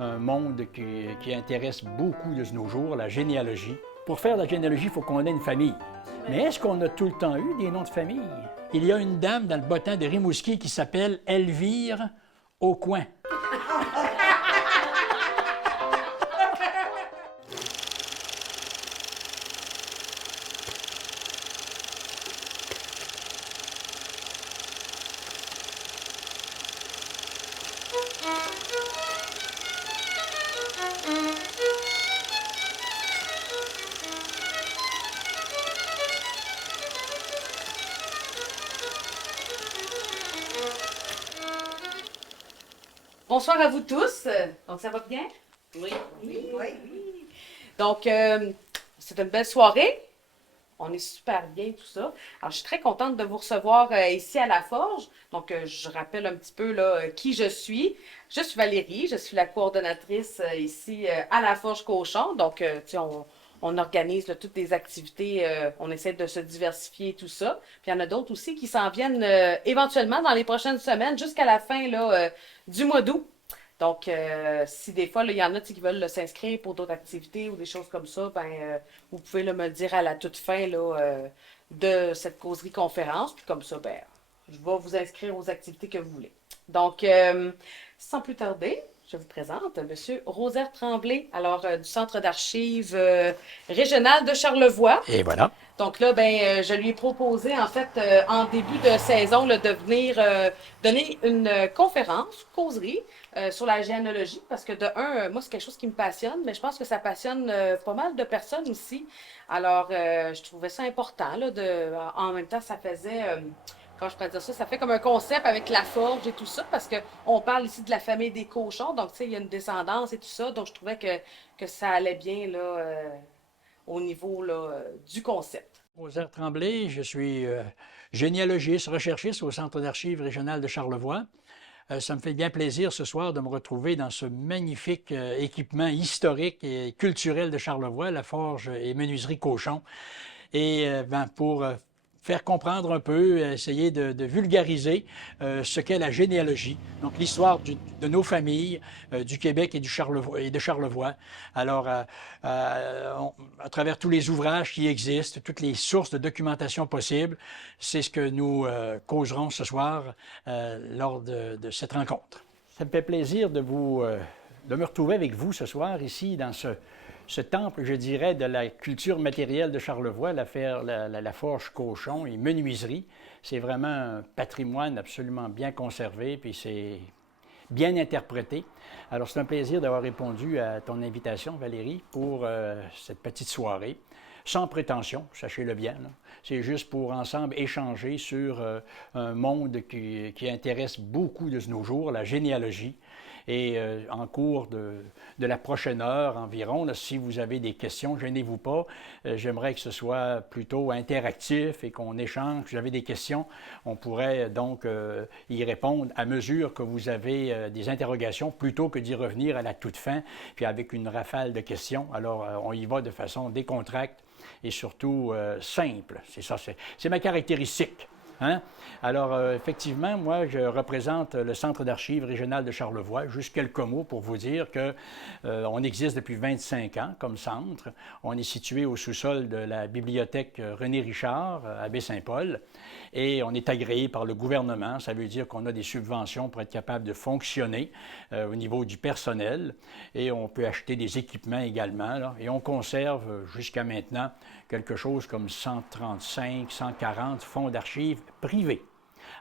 Un monde qui intéresse beaucoup de nos jours, la généalogie. Pour faire la généalogie, il faut qu'on ait une famille. Mais est-ce qu'on a tout le temps eu des noms de famille? Il y a une dame dans le bottin de Rimouski qui s'appelle Elvire Aucoin. Bonsoir à vous tous. Donc, ça va bien? Oui. Donc, c'est une belle soirée. On est super bien, tout ça. Alors, je suis très contente de vous recevoir ici à La Forge. Donc, je rappelle un petit peu là, qui je suis. Je suis Valérie, je suis la coordonnatrice ici à La Forge Cochon. Donc, tu sais, on organise là, toutes les activités, on essaie de se diversifier, tout ça. Puis, il y en a d'autres aussi qui s'en viennent éventuellement dans les prochaines semaines, jusqu'à la fin là, du mois d'août. Donc, si des fois, il y en a qui veulent s'inscrire pour d'autres activités ou des choses comme ça, ben, vous pouvez là, me le dire à la toute fin là, de cette causerie conférence. Puis comme ça, ben, je vais vous inscrire aux activités que vous voulez. Donc, sans plus tarder, je vous présente M. Rosaire Tremblay, alors du Centre d'archives régional de Charlevoix. Et voilà. Donc là, ben, je lui ai proposé, en fait, en début de saison, là, de venir donner une conférence, causerie, sur la généalogie, parce que de un, moi, c'est quelque chose qui me passionne, mais je pense que ça passionne pas mal de personnes ici. Alors, je trouvais ça important, là, en même temps, ça faisait, quand je pourrais dire ça, ça fait comme un concept avec la forge et tout ça, parce que on parle ici de la famille des cochons, donc, tu sais, il y a une descendance et tout ça, donc je trouvais que ça allait bien, là, au niveau là, du concept. Rosaire Tremblay, je suis généalogiste, recherchiste au Centre d'archives régional de Charlevoix. Ça me fait bien plaisir ce soir de me retrouver dans ce magnifique équipement historique et culturel de Charlevoix, la Forge et Menuiserie Cochon. Et pour faire comprendre un peu, essayer de vulgariser ce qu'est la généalogie, donc l'histoire de nos familles, du Québec et de Charlevoix. Alors, à travers tous les ouvrages qui existent, toutes les sources de documentation possibles, c'est ce que nous causerons ce soir lors de cette rencontre. Ça me fait plaisir de me retrouver avec vous ce soir ici dans ce temple, je dirais, de la culture matérielle de Charlevoix, la forge Cochon et menuiserie. C'est vraiment un patrimoine absolument bien conservé, puis c'est bien interprété. Alors, c'est un plaisir d'avoir répondu à ton invitation, Valérie, pour cette petite soirée. Sans prétention, sachez-le bien. C'est juste pour ensemble échanger sur un monde qui intéresse beaucoup de nos jours, la généalogie. Et en cours de la prochaine heure environ, là, si vous avez des questions, gênez-vous pas. J'aimerais que ce soit plutôt interactif et qu'on échange. Si vous avez des questions, on pourrait donc y répondre à mesure que vous avez des interrogations, plutôt que d'y revenir à la toute fin, puis avec une rafale de questions. Alors, on y va de façon décontracte et surtout simple. C'est ça, c'est ma caractéristique. Hein? Alors, effectivement, moi, je représente le Centre d'archives régional de Charlevoix. Juste quelques mots pour vous dire qu'on existe depuis 25 ans comme centre. On est situé au sous-sol de la bibliothèque René Richard à Baie-Saint-Paul et on est agréé par le gouvernement. Ça veut dire qu'on a des subventions pour être capable de fonctionner au niveau du personnel et on peut acheter des équipements également. Là, et on conserve jusqu'à maintenant quelque chose comme 135, 140 fonds d'archives privés.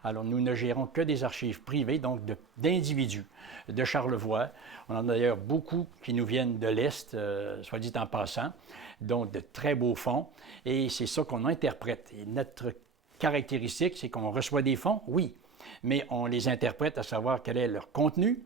Alors, nous ne gérons que des archives privées, donc d'individus de Charlevoix. On en a d'ailleurs beaucoup qui nous viennent de l'Est, soit dit en passant, donc de très beaux fonds. Et c'est ça qu'on interprète. Et notre caractéristique, c'est qu'on reçoit des fonds, oui, mais on les interprète à savoir quel est leur contenu,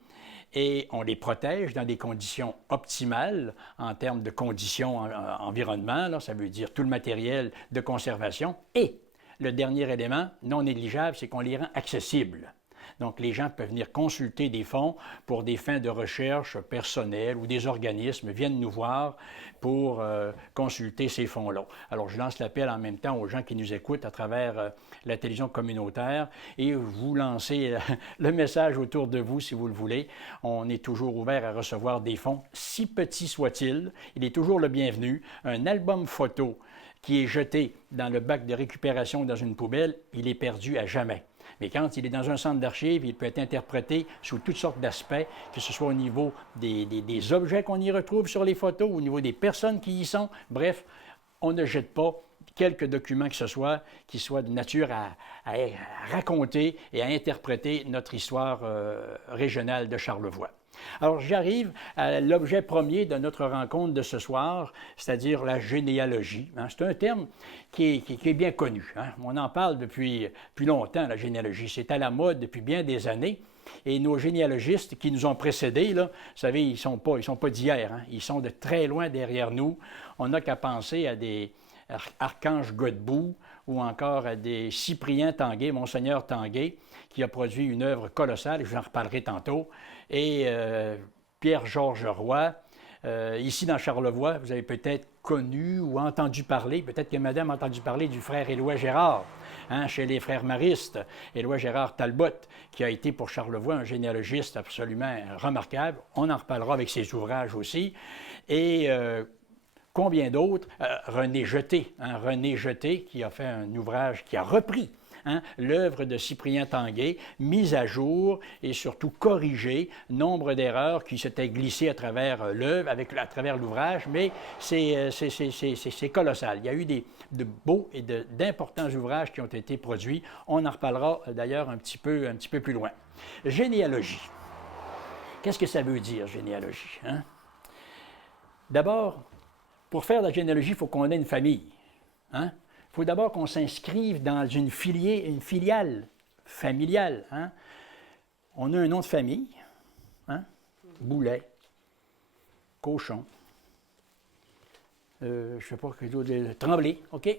et on les protège dans des conditions optimales en termes de conditions environnement, là, ça veut dire tout le matériel de conservation. Et le dernier élément non négligeable, c'est qu'on les rend accessibles. Donc, les gens peuvent venir consulter des fonds pour des fins de recherche personnelles ou des organismes viennent nous voir pour consulter ces fonds-là. Alors, je lance l'appel en même temps aux gens qui nous écoutent à travers la télévision communautaire et vous lancez le message autour de vous si vous le voulez. On est toujours ouvert à recevoir des fonds, si petits soient-ils. Il est toujours le bienvenu. Un album photo qui est jeté dans le bac de récupération ou dans une poubelle, il est perdu à jamais. Mais quand il est dans un centre d'archives, il peut être interprété sous toutes sortes d'aspects, que ce soit au niveau des objets qu'on y retrouve sur les photos, au niveau des personnes qui y sont. Bref, on ne jette pas quelque document que ce soit qui soit de nature à raconter et à interpréter notre histoire régionale de Charlevoix. Alors, j'arrive à l'objet premier de notre rencontre de ce soir, c'est-à-dire la généalogie. C'est un terme qui est bien connu. On en parle depuis longtemps, la généalogie. C'est à la mode depuis bien des années. Et nos généalogistes qui nous ont précédés, là, vous savez, ils sont pas d'hier. Ils sont de très loin derrière nous. On n'a qu'à penser à des Archange Godbout ou encore à des Cyprien Tanguay, Monseigneur Tanguay, qui a produit une œuvre colossale, je vous en reparlerai tantôt, et Pierre-Georges Roy. Ici, dans Charlevoix, vous avez peut-être connu ou entendu parler, peut-être que madame a entendu parler du frère Éloi Gérard, chez les frères maristes, Éloi Gérard Talbot, qui a été pour Charlevoix un généalogiste absolument remarquable. On en reparlera avec ses ouvrages aussi. Et combien d'autres? René Jeté, René Jeté, qui a fait un ouvrage qui a repris l'œuvre de Cyprien Tanguay, mise à jour et surtout corrigée, nombre d'erreurs qui s'étaient glissées à travers l'œuvre, à travers l'ouvrage, mais c'est colossal. Il y a eu de beaux et d'importants ouvrages qui ont été produits. On en reparlera d'ailleurs un petit peu plus loin. Généalogie. Qu'est-ce que ça veut dire, généalogie? D'abord, pour faire de la généalogie, il faut qu'on ait une famille. Il faut d'abord qu'on s'inscrive dans une filiale familiale. On a un nom de famille, Boulet, Cochon, je ne sais pas, Tremblay, OK?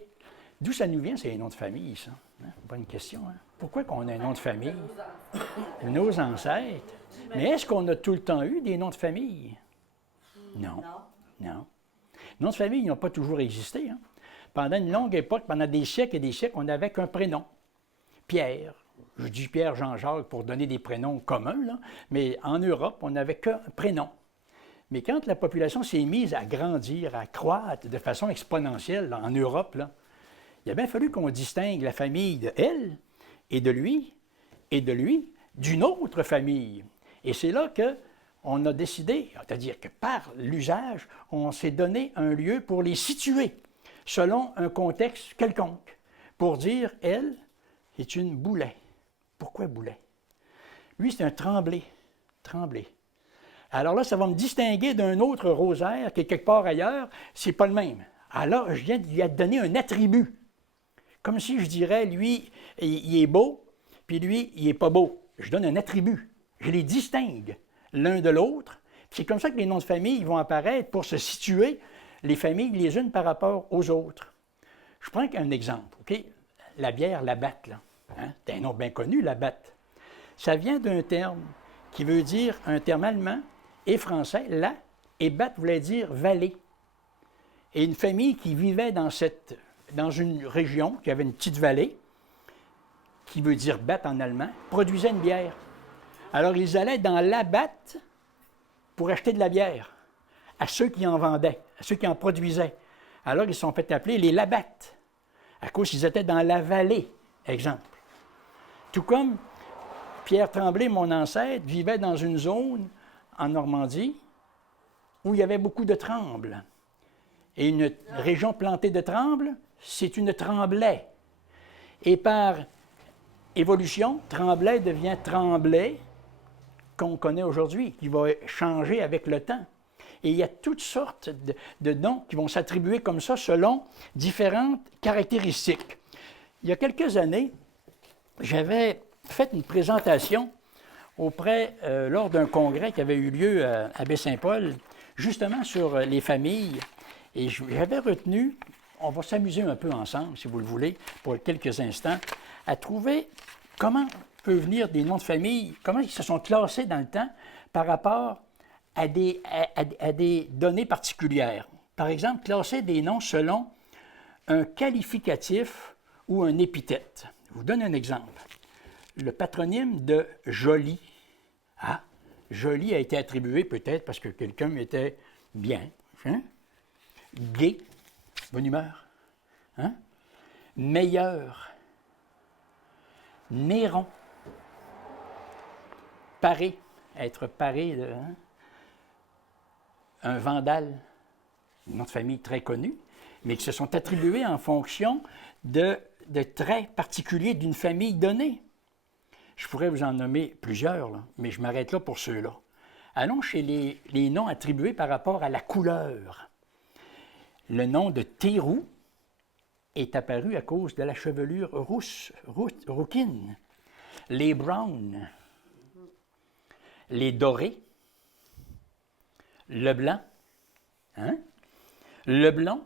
D'où ça nous vient, ces noms de famille, ça? Bonne question. Pourquoi qu'on a un nom de famille? Nos ancêtres. Mais est-ce qu'on a tout le temps eu des noms de famille? Non. Non. Les noms de famille n'ont pas toujours existé. Pendant une longue époque, pendant des siècles et des siècles, on n'avait qu'un prénom. Pierre. Je dis Pierre, Jean-Jacques pour donner des prénoms communs, là, mais en Europe, on n'avait qu'un prénom. Mais quand la population s'est mise à grandir, à croître de façon exponentielle là, en Europe, là, il a bien fallu qu'on distingue la famille de elle et de lui d'une autre famille. Et c'est là qu'on a décidé, c'est-à-dire que par l'usage, on s'est donné un lieu pour les situer selon un contexte quelconque, pour dire, elle est une Boulet. Pourquoi Boulet? Lui, c'est un Tremblay. Tremblay. Alors là, ça va me distinguer d'un autre Rosaire qui est quelque part ailleurs, c'est pas le même. Alors, je viens de lui donner un attribut. Comme si je dirais, lui, il est beau, puis lui, il n'est pas beau. Je donne un attribut. Je les distingue l'un de l'autre. C'est comme ça que les noms de famille vont apparaître pour se situer les familles les unes par rapport aux autres. Je prends un exemple, OK? La bière Labatt, là. C'est un nom bien connu, Labatt. Ça vient d'un terme qui veut dire, un terme allemand et français, la, et bat voulait dire vallée. Et une famille qui vivait dans une région, qui avait une petite vallée, qui veut dire bat en allemand, produisait une bière. Alors ils allaient dans Labatt pour acheter de la bière à ceux qui en vendaient, à ceux qui en produisaient. Alors ils se sont fait appeler les Labatt, à cause qu'ils étaient dans la vallée, exemple. Tout comme Pierre Tremblay, mon ancêtre, vivait dans une zone en Normandie où il y avait beaucoup de trembles. Et une région plantée de trembles, c'est une Tremblay. Et par évolution, Tremblay devient Tremblay, qu'on connaît aujourd'hui, qui va changer avec le temps. Et il y a toutes sortes de noms qui vont s'attribuer comme ça selon différentes caractéristiques. Il y a quelques années, j'avais fait une présentation lors d'un congrès qui avait eu lieu à Baie-Saint-Paul, justement sur les familles. Et j'avais retenu, on va s'amuser un peu ensemble, si vous le voulez, pour quelques instants, à trouver comment peut venir des noms de famille, comment ils se sont classés dans le temps par rapport à des données particulières. Par exemple, classer des noms selon un qualificatif ou un épithète. Je vous donne un exemple. Le patronyme de Joly. Ah, Joly a été attribué peut-être parce que quelqu'un était bien. Hein? Gai, bonne humeur. Hein? Meilleur. Néron. Paré, être paré de... Hein? Un vandale, un nom de famille très connu, mais qui se sont attribués en fonction de traits particuliers d'une famille donnée. Je pourrais vous en nommer plusieurs, là, mais je m'arrête là pour ceux-là. Allons chez les noms attribués par rapport à la couleur. Le nom de Térou est apparu à cause de la chevelure rouquine. Les Brown, les Dorés, le blanc, hein? Le blond,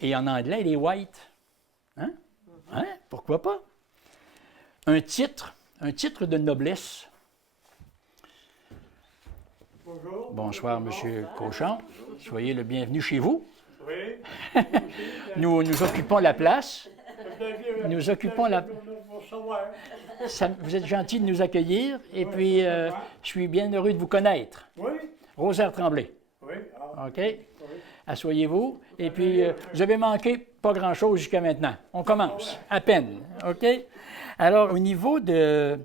et en anglais, les white. Hein? Hein? Pourquoi pas? Un titre de noblesse. Bonjour. Bonsoir, M. Cochon. Soyez le bienvenu chez vous. Oui. Nous occupons la place. Nous occupons la... Vous êtes gentil de nous accueillir, et puis je suis bien heureux de vous connaître. Oui. Rosaire Tremblay. Oui. Ah. OK? Asseyez-vous. Et puis, vous avez manqué pas grand-chose jusqu'à maintenant. On commence, à peine. OK? Alors, au niveau des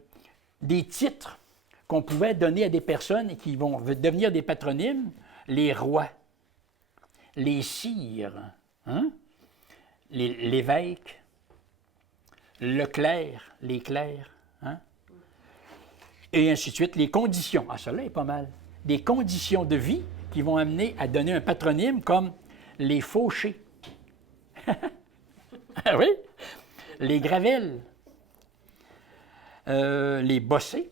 titres qu'on pouvait donner à des personnes et qui vont devenir des patronymes, les rois, les sires, hein? L'évêque, le clerc, les clercs, hein? Et ainsi de suite. Les conditions. Ah, ça là est pas mal. Des conditions de vie qui vont amener à donner un patronyme comme les fauchés. Ah oui? Les gravelles. Les bossés.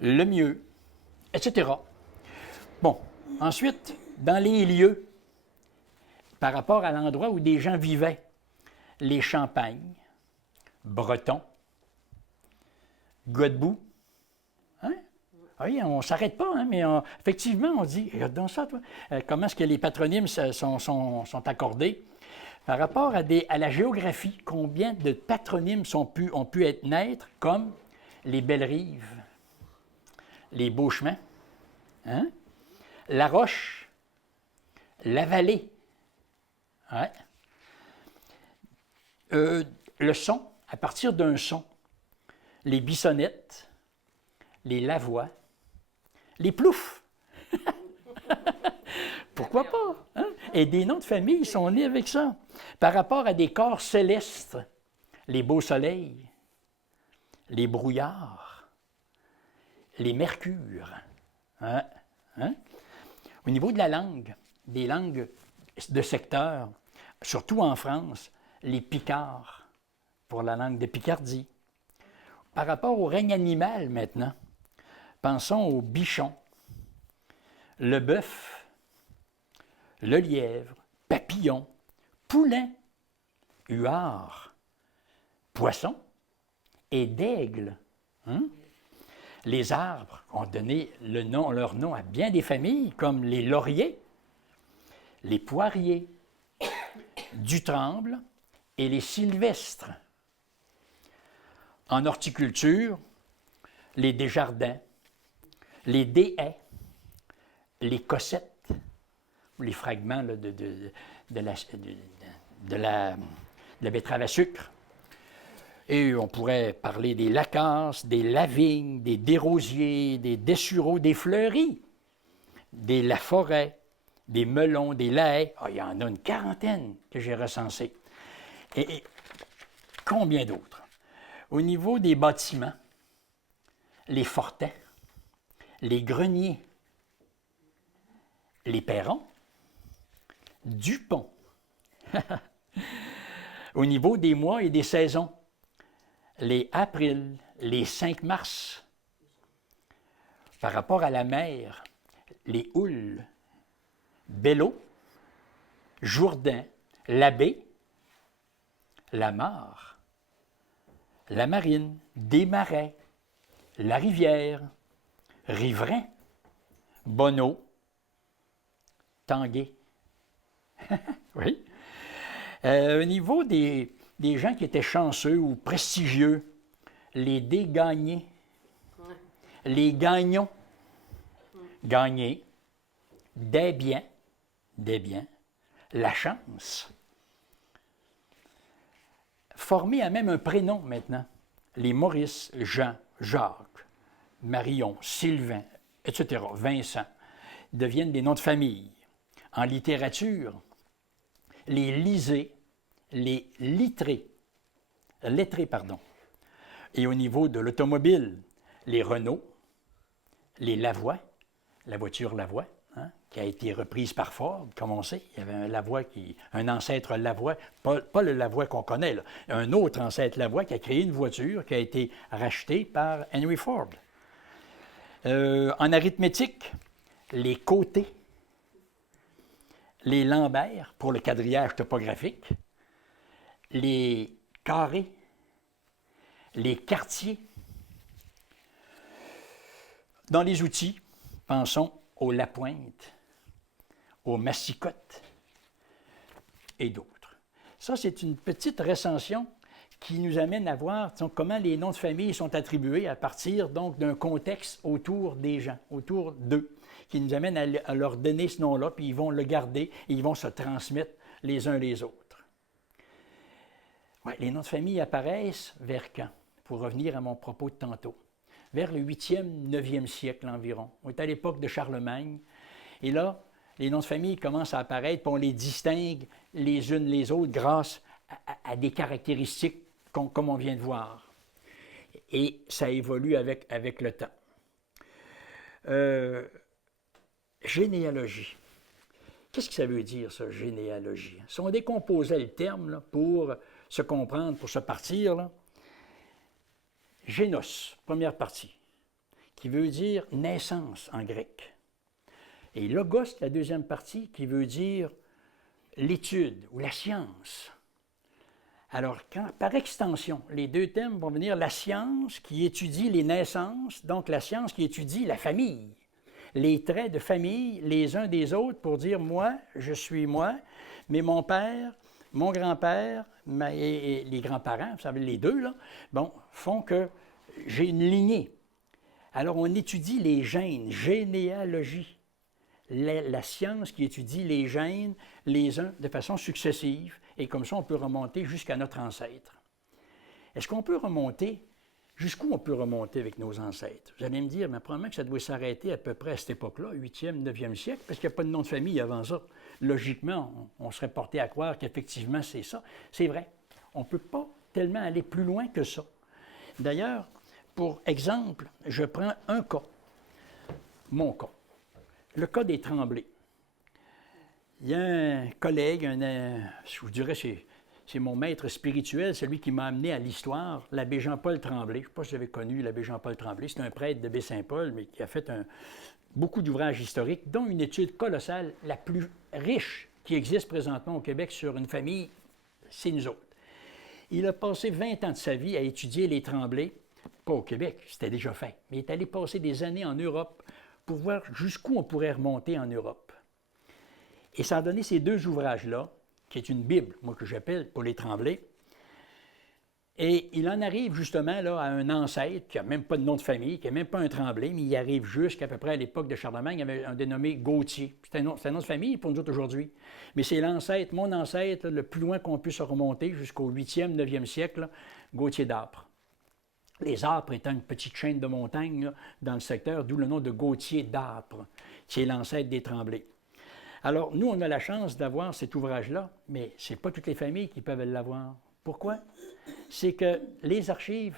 Le mieux, etc. Bon, ensuite, dans les lieux, par rapport à l'endroit où des gens vivaient, les Champagnes, Bretons, Godbout. Hein? Oui, on ne s'arrête pas, hein, mais effectivement, on dit, regarde donc ça, toi. Comment est-ce que les patronymes sont accordés? Par rapport à la géographie, combien de patronymes ont pu être naître, comme les Belles-Rives, les Beaux-Chemins, hein? La Roche, la Vallée. Ouais. Le son, à partir d'un son, les Bissonnettes, les Lavoie, les Ploufs. Pourquoi pas? Hein? Et des noms de famille sont nés avec ça. Par rapport à des corps célestes, les beaux soleils, les brouillards, les mercures. Hein? Hein? Au niveau de la langue, des langues de secteur, surtout en France, les Picards, pour la langue de Picardie. Par rapport au règne animal maintenant, pensons au bichon, le bœuf, le lièvre, papillon, poulain, huard, poisson et d'aigle. Hein? Les arbres ont donné leur nom à bien des familles, comme les lauriers, les poiriers, du tremble et les sylvestres. En horticulture, les Desjardins, les déhais, les cossettes, ou les fragments là, de la betterave à sucre. Et on pourrait parler des lacasses, des lavignes, des dérosiers, des dessureaux, des fleuris, des laforêts, des melons, des laets. Ah, il y en a une quarantaine que j'ai recensées. Et combien d'autres? Au niveau des bâtiments, les fortins, les greniers, les perrons, Dupont. Au niveau des mois et des saisons, les avril, les 5 mars. Par rapport à la mer, les houles, Belleau, Jourdain, l'abbé, la mare, la Marine, des Marais, la Rivière, Riverain, Bonneau, Tanguay. Oui. Au niveau des gens qui étaient chanceux ou prestigieux, les dégagnés, les gagnons, gagnés, des biens, la chance. Formés à même un prénom maintenant. Les Maurice, Jean, Jacques, Marion, Sylvain, etc., Vincent, deviennent des noms de famille. En littérature, les lisés, les lettrés, pardon. Et au niveau de l'automobile, les Renault, les Lavoie, la voiture Lavoie, hein, qui a été reprise par Ford, comme on sait. Il y avait un Lavoie un ancêtre Lavoie, pas le Lavoie qu'on connaît, là, un autre ancêtre Lavoie qui a créé une voiture qui a été rachetée par Henry Ford. En arithmétique, les côtés, les Lambert pour le quadrillage topographique, les carrés, les quartiers. Dans les outils, pensons au Lapointe, au Massicotte et d'autres. Ça, c'est une petite recension qui nous amène à voir comment les noms de famille sont attribués à partir donc d'un contexte autour des gens, autour d'eux, qui nous amène à leur donner ce nom-là, puis ils vont le garder et ils vont se transmettre les uns les autres. Ouais, les noms de famille apparaissent vers quand? Pour revenir à mon propos de tantôt. Vers le 8e, 9e siècle environ. On est à l'époque de Charlemagne. Et là, les noms de famille commencent à apparaître, puis on les distingue les unes les autres grâce à des caractéristiques comme on vient de voir. Et ça évolue avec le temps. Généalogie. Qu'est-ce que ça veut dire, ça, généalogie? Si on décomposait le terme là, pour se comprendre, pour se partir, là, génos, première partie, qui veut dire naissance en grec. Et logos, la deuxième partie, qui veut dire l'étude ou la science. Alors, par extension, les deux thèmes vont venir la science qui étudie les naissances, donc la science qui étudie la famille, les traits de famille les uns des autres pour dire moi, je suis moi, mais mon père, mon grand-père et les grands-parents, vous savez, les deux, là, bon, font que j'ai une lignée. Alors, on étudie les gènes, généalogie. La science qui étudie les gènes les uns de façon successive, et comme ça, on peut remonter jusqu'à notre ancêtre. Est-ce qu'on peut remonter? Jusqu'où on peut remonter avec nos ancêtres? Vous allez me dire, mais probablement que ça doit s'arrêter à peu près à cette époque-là, 8e, 9e siècle, parce qu'il n'y a pas de nom de famille avant ça. Logiquement, on serait porté à croire qu'effectivement, c'est ça. C'est vrai. On ne peut pas tellement aller plus loin que ça. D'ailleurs, pour exemple, je prends un cas, mon cas. Le cas des Tremblay. Il y a un collègue, je vous dirais, c'est mon maître spirituel, celui qui m'a amené à l'histoire, l'abbé Jean-Paul Tremblay. Je ne sais pas si vous avez connu l'abbé Jean-Paul Tremblay. C'est un prêtre de Baie-Saint-Paul, mais qui a fait beaucoup d'ouvrages historiques, dont une étude colossale, la plus riche qui existe présentement au Québec sur une famille, c'est nous autres. Il a passé 20 ans de sa vie à étudier les Tremblay, pas au Québec, c'était déjà fait, mais il est allé passer des années en Europe pour voir jusqu'où on pourrait remonter en Europe. Et ça a donné ces deux ouvrages-là, qui est une Bible, moi que j'appelle, pour les Tremblay. Et il en arrive justement là, à un ancêtre qui n'a même pas de nom de famille, qui n'a même pas un Tremblay, mais il arrive jusqu'à peu près à l'époque de Charlemagne, il y avait un dénommé Gauthier. C'est un nom de famille pour nous autres aujourd'hui. Mais c'est l'ancêtre, mon ancêtre, là, le plus loin qu'on puisse remonter jusqu'au 8e, 9e siècle, là, Gauthier d'Apres. Les Apres étant une petite chaîne de montagnes là, dans le secteur, d'où le nom de Gauthier d'Apres, qui est l'ancêtre des Tremblay. Alors, nous, on a la chance d'avoir cet ouvrage-là, mais ce n'est pas toutes les familles qui peuvent l'avoir. Pourquoi? C'est que les archives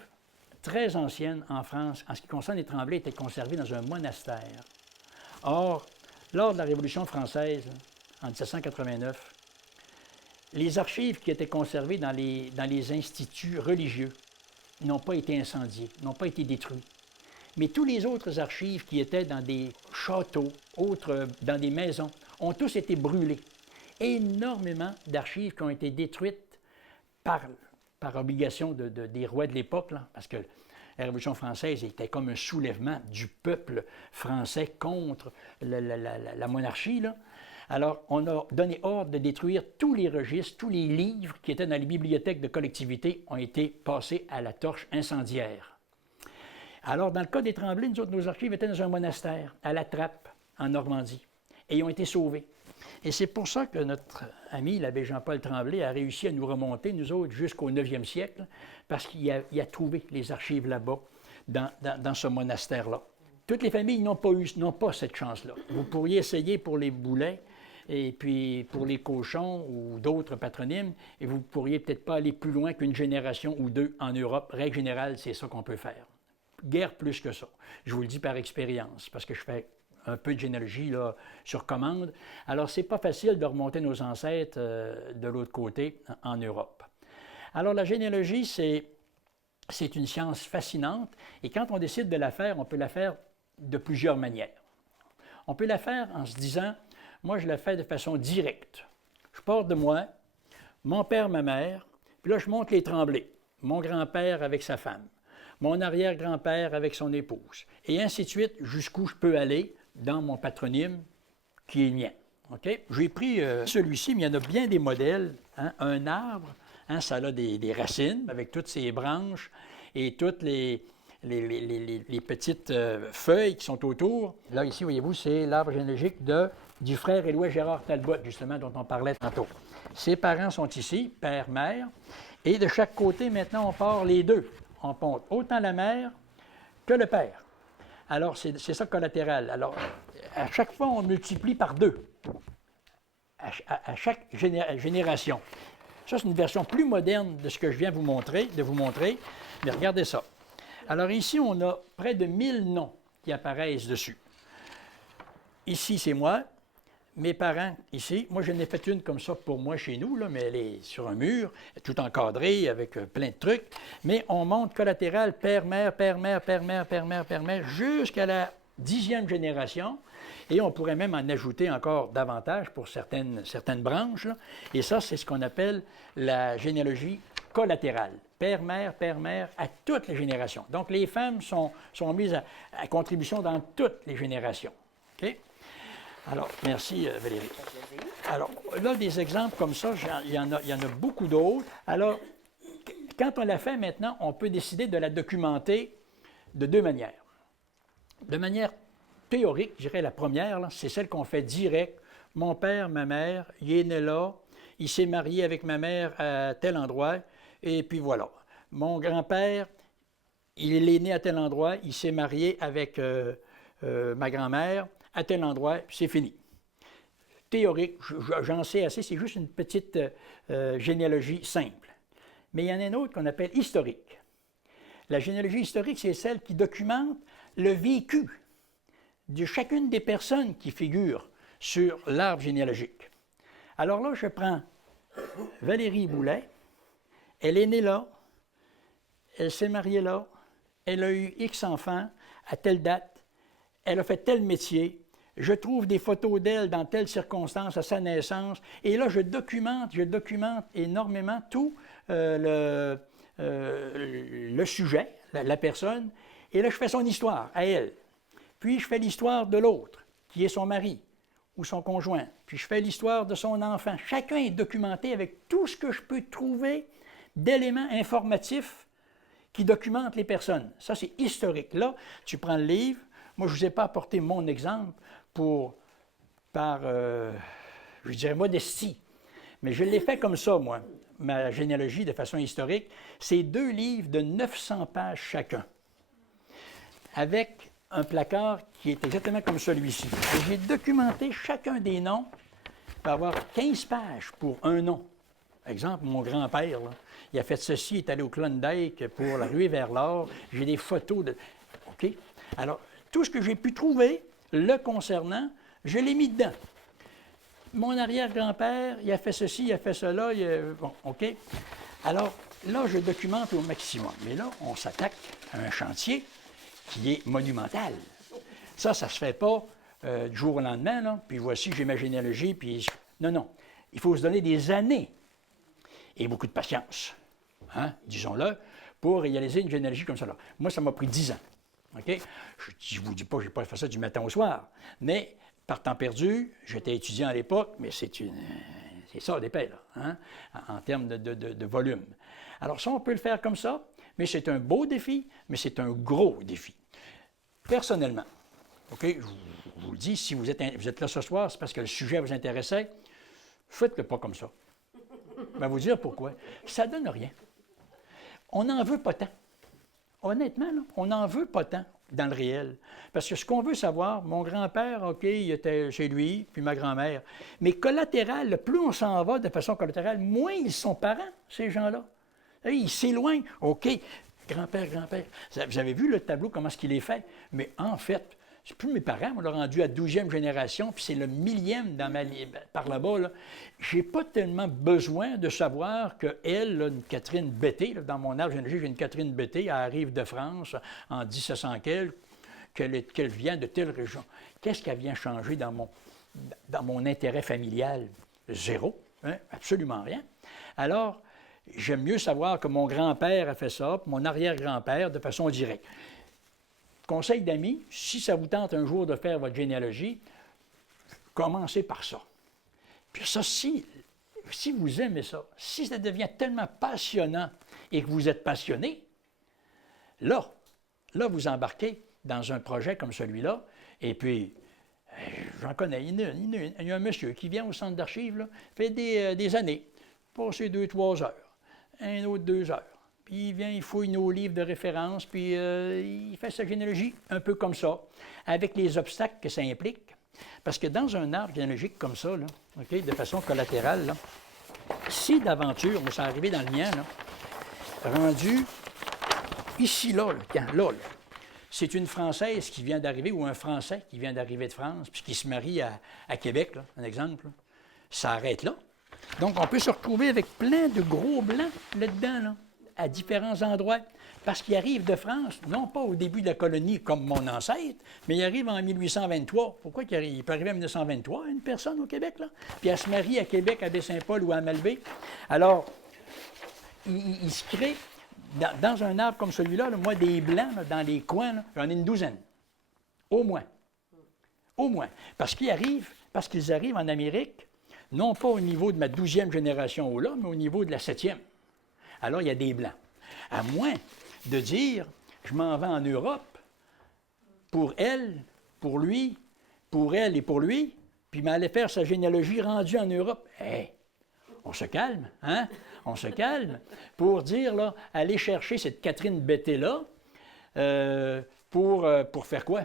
très anciennes en France, en ce qui concerne les Tremblay, étaient conservées dans un monastère. Or, lors de la Révolution française, en 1789, les archives qui étaient conservées dans les instituts religieux n'ont pas été incendiées, n'ont pas été détruites. Mais tous les autres archives qui étaient dans des châteaux, autres dans des maisons, ont tous été brûlés. Énormément d'archives qui ont été détruites par par obligation des rois de l'époque, là, parce que la Révolution française était comme un soulèvement du peuple français contre la monarchie, là. Alors, on a donné ordre de détruire tous les registres, tous les livres qui étaient dans les bibliothèques de collectivités ont été passés à la torche incendiaire. Alors, dans le cas des Tremblay, nous autres, nos archives étaient dans un monastère, à La Trappe, en Normandie, et ils ont été sauvés. Et c'est pour ça que notre ami, l'abbé Jean-Paul Tremblay, a réussi à nous remonter, nous autres, jusqu'au 9e siècle, parce qu'il a trouvé les archives là-bas, dans ce monastère-là. Toutes les familles n'ont pas cette chance-là. Vous pourriez essayer pour les boulets, et puis pour les cochons ou d'autres patronymes, et vous ne pourriez peut-être pas aller plus loin qu'une génération ou deux en Europe. Règle générale, c'est ça qu'on peut faire. Guère plus que ça. Je vous le dis par expérience, parce que je fais un peu de généalogie là, sur commande. Alors, ce n'est pas facile de remonter nos ancêtres de l'autre côté, en Europe. Alors, la généalogie, c'est une science fascinante, et quand on décide de la faire, on peut la faire de plusieurs manières. On peut la faire en se disant, moi, je la fais de façon directe. Je pars de moi, mon père, ma mère, puis là, je monte les Tremblay. Mon grand-père avec sa femme, mon arrière-grand-père avec son épouse, et ainsi de suite, jusqu'où je peux aller dans mon patronyme qui est le mien. Okay? J'ai pris celui-ci, mais il y en a bien des modèles. Hein? Un arbre, hein, ça a des racines avec toutes ses branches et toutes les petites feuilles qui sont autour. Là, ici, voyez-vous, c'est l'arbre généalogique du frère Éloi Gérard Talbot, justement, dont on parlait tantôt. Ses parents sont ici, père, mère, et de chaque côté, maintenant, on part les deux. On compte autant la mère que le père. Alors, c'est ça collatéral. Alors, à chaque fois, on multiplie par deux, à chaque génération. Ça, c'est une version plus moderne de ce que je viens de vous montrer, mais regardez ça. Alors ici, on a près de 1000 noms qui apparaissent dessus. Ici, c'est moi, mes parents ici. Moi, j'en ai fait une comme ça pour moi chez nous, là, mais elle est sur un mur, tout encadrée avec plein de trucs. Mais on monte collatéral, père, mère, père, mère, père, mère, père, mère, père, mère, jusqu'à la 10e génération. Et on pourrait même en ajouter encore davantage pour certaines branches, là. Et ça, c'est ce qu'on appelle la généalogie collatérale. Père, mère, à toutes les générations. Donc, les femmes sont mises à contribution dans toutes les générations. OK? Alors, merci Valérie. Alors, là, des exemples comme ça, il y en a beaucoup d'autres. Alors, quand on l'a fait maintenant, on peut décider de la documenter de deux manières. De manière théorique, je dirais la première, c'est celle qu'on fait direct. Mon père, ma mère, il est né là, il s'est marié avec ma mère à tel endroit, et puis voilà. Mon grand-père, il est né à tel endroit, il s'est marié avec ma grand-mère à tel endroit, puis c'est fini. Théorique, j'en sais assez, c'est juste une petite généalogie simple. Mais il y en a une autre qu'on appelle historique. La généalogie historique, c'est celle qui documente le vécu de chacune des personnes qui figurent sur l'arbre généalogique. Alors là, je prends Valérie Boulet. Elle est née là, elle s'est mariée là, elle a eu X enfants à telle date, elle a fait tel métier, je trouve des photos d'elle dans telle circonstance à sa naissance, et là, je documente énormément tout le sujet, la personne, et là, je fais son histoire à elle. Puis, je fais l'histoire de l'autre, qui est son mari ou son conjoint. Puis, je fais l'histoire de son enfant. Chacun est documenté avec tout ce que je peux trouver d'éléments informatifs qui documentent les personnes. Ça, c'est historique. Là, tu prends le livre. Moi, je ne vous ai pas apporté mon exemple par je dirais, modestie. Mais je l'ai fait comme ça, moi, ma généalogie de façon historique. C'est 2 livres de 900 pages chacun, avec un placard qui est exactement comme celui-ci. J'ai documenté chacun des noms. Il va avoir 15 pages pour un nom. Exemple, mon grand-père, là, il a fait ceci, il est allé au Klondike pour la ruée vers l'or. J'ai des photos de... OK? Alors, tout ce que j'ai pu trouver le concernant, je l'ai mis dedans. Mon arrière-grand-père, il a fait ceci, il a fait cela, bon, OK? Alors, là, je documente au maximum. Mais là, on s'attaque à un chantier qui est monumental. Ça ne se fait pas du jour au lendemain, là, puis voici, j'ai ma généalogie, puis... Non, non. Il faut se donner des années et beaucoup de patience. hein, disons-le, pour réaliser une généalogie comme ça. Là. Moi, ça m'a pris 10 ans. OK? Je ne vous dis pas que je n'ai pas fait ça du matin au soir, mais par temps perdu, j'étais étudiant à l'époque, mais c'est ça d'épais, là, hein, en termes de volume. Alors ça, on peut le faire comme ça, mais c'est un beau défi, mais c'est un gros défi. Personnellement, OK, je vous le dis, si vous êtes là ce soir, c'est parce que le sujet vous intéressait, faites-le pas comme ça. Je vais vous dire pourquoi. Ça ne donne rien. On n'en veut pas tant. Honnêtement, là, on n'en veut pas tant dans le réel. Parce que ce qu'on veut savoir, mon grand-père, OK, il était chez lui, puis ma grand-mère. Mais collatéral, plus on s'en va de façon collatérale, moins ils sont parents, ces gens-là. Ils s'éloignent. OK, grand-père, grand-père. Vous avez vu le tableau, comment est-ce qu'il est fait? Mais en fait, c'est plus mes parents, on l'a rendu à 12e génération, puis c'est le 1000e dans par là-bas. Là. Je n'ai pas tellement besoin de savoir qu'elle, là, une Catherine Betté, là, dans mon arbre généalogique, j'ai une Catherine Betté, elle arrive de France en 1700 qu'elle vient de telle région. Qu'est-ce qu'elle vient changer dans mon intérêt familial? Zéro, hein? Absolument rien. Alors, j'aime mieux savoir que mon grand-père a fait ça, puis mon arrière-grand-père, de façon directe. Conseil d'amis, si ça vous tente un jour de faire votre généalogie, commencez par ça. Puis ça, si vous aimez ça, si ça devient tellement passionnant et que vous êtes passionné, là, vous embarquez dans un projet comme celui-là, et puis, j'en connais, il y a un monsieur qui vient au centre d'archives, là, fait des années, passer 2-3 heures, un autre 2 heures. Puis il vient, il fouille nos livres de référence, puis il fait sa généalogie un peu comme ça, avec les obstacles que ça implique. Parce que dans un arbre généalogique comme ça, là, okay, de façon collatérale, là, si d'aventure, on s'est arrivé dans le mien, là, rendu ici, là, c'est une Française qui vient d'arriver, ou un Français qui vient d'arriver de France, puis qui se marie à Québec, là, un exemple, là, ça arrête là. Donc, on peut se retrouver avec plein de gros blancs là-dedans, là, à différents endroits, parce qu'il arrive de France, non pas au début de la colonie comme mon ancêtre, mais il arrive en 1823. Pourquoi il arrive? Il peut arriver en 1923, une personne au Québec, là, puis elle se marie à Québec, à Baie-Saint-Paul ou à Malbaie. Alors, il se crée, dans un arbre comme celui-là, là, moi, des blancs, là, dans les coins, là, j'en ai une douzaine. Au moins. Au moins. Parce qu'ils arrivent en Amérique, non pas au niveau de ma 12e génération là, mais au niveau de la 7e. Alors, il y a des blancs. À moins de dire, je m'en vais en Europe pour elle, pour lui, pour elle et pour lui, puis m'aller faire sa généalogie rendue en Europe. Hé, on se calme, hein? On se calme pour dire, là, aller chercher cette Catherine Betté-là pour faire quoi?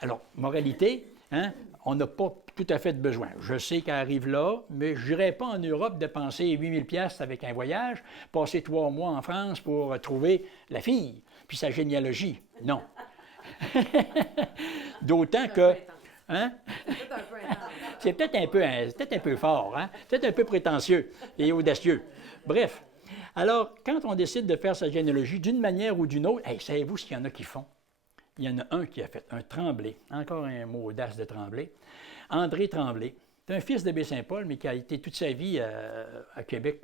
Alors, moralité, hein? On n'a pas tout à fait de besoin. Je sais qu'elle arrive là, mais je n'irai pas en Europe dépenser 8 000 $ avec un voyage, passer 3 mois en France pour trouver la fille, puis sa généalogie. Non. D'autant que... Hein? C'est peut-être un peu fort, hein? Peut-être un peu prétentieux et audacieux. Bref. Alors, quand on décide de faire sa généalogie d'une manière ou d'une autre, hey, savez-vous ce qu'il y en a qui font? Il y en a un qui a fait, un Tremblay, encore un mot audace de Tremblay. André Tremblay, c'est un fils de Baie-Saint-Paul, mais qui a été toute sa vie à Québec,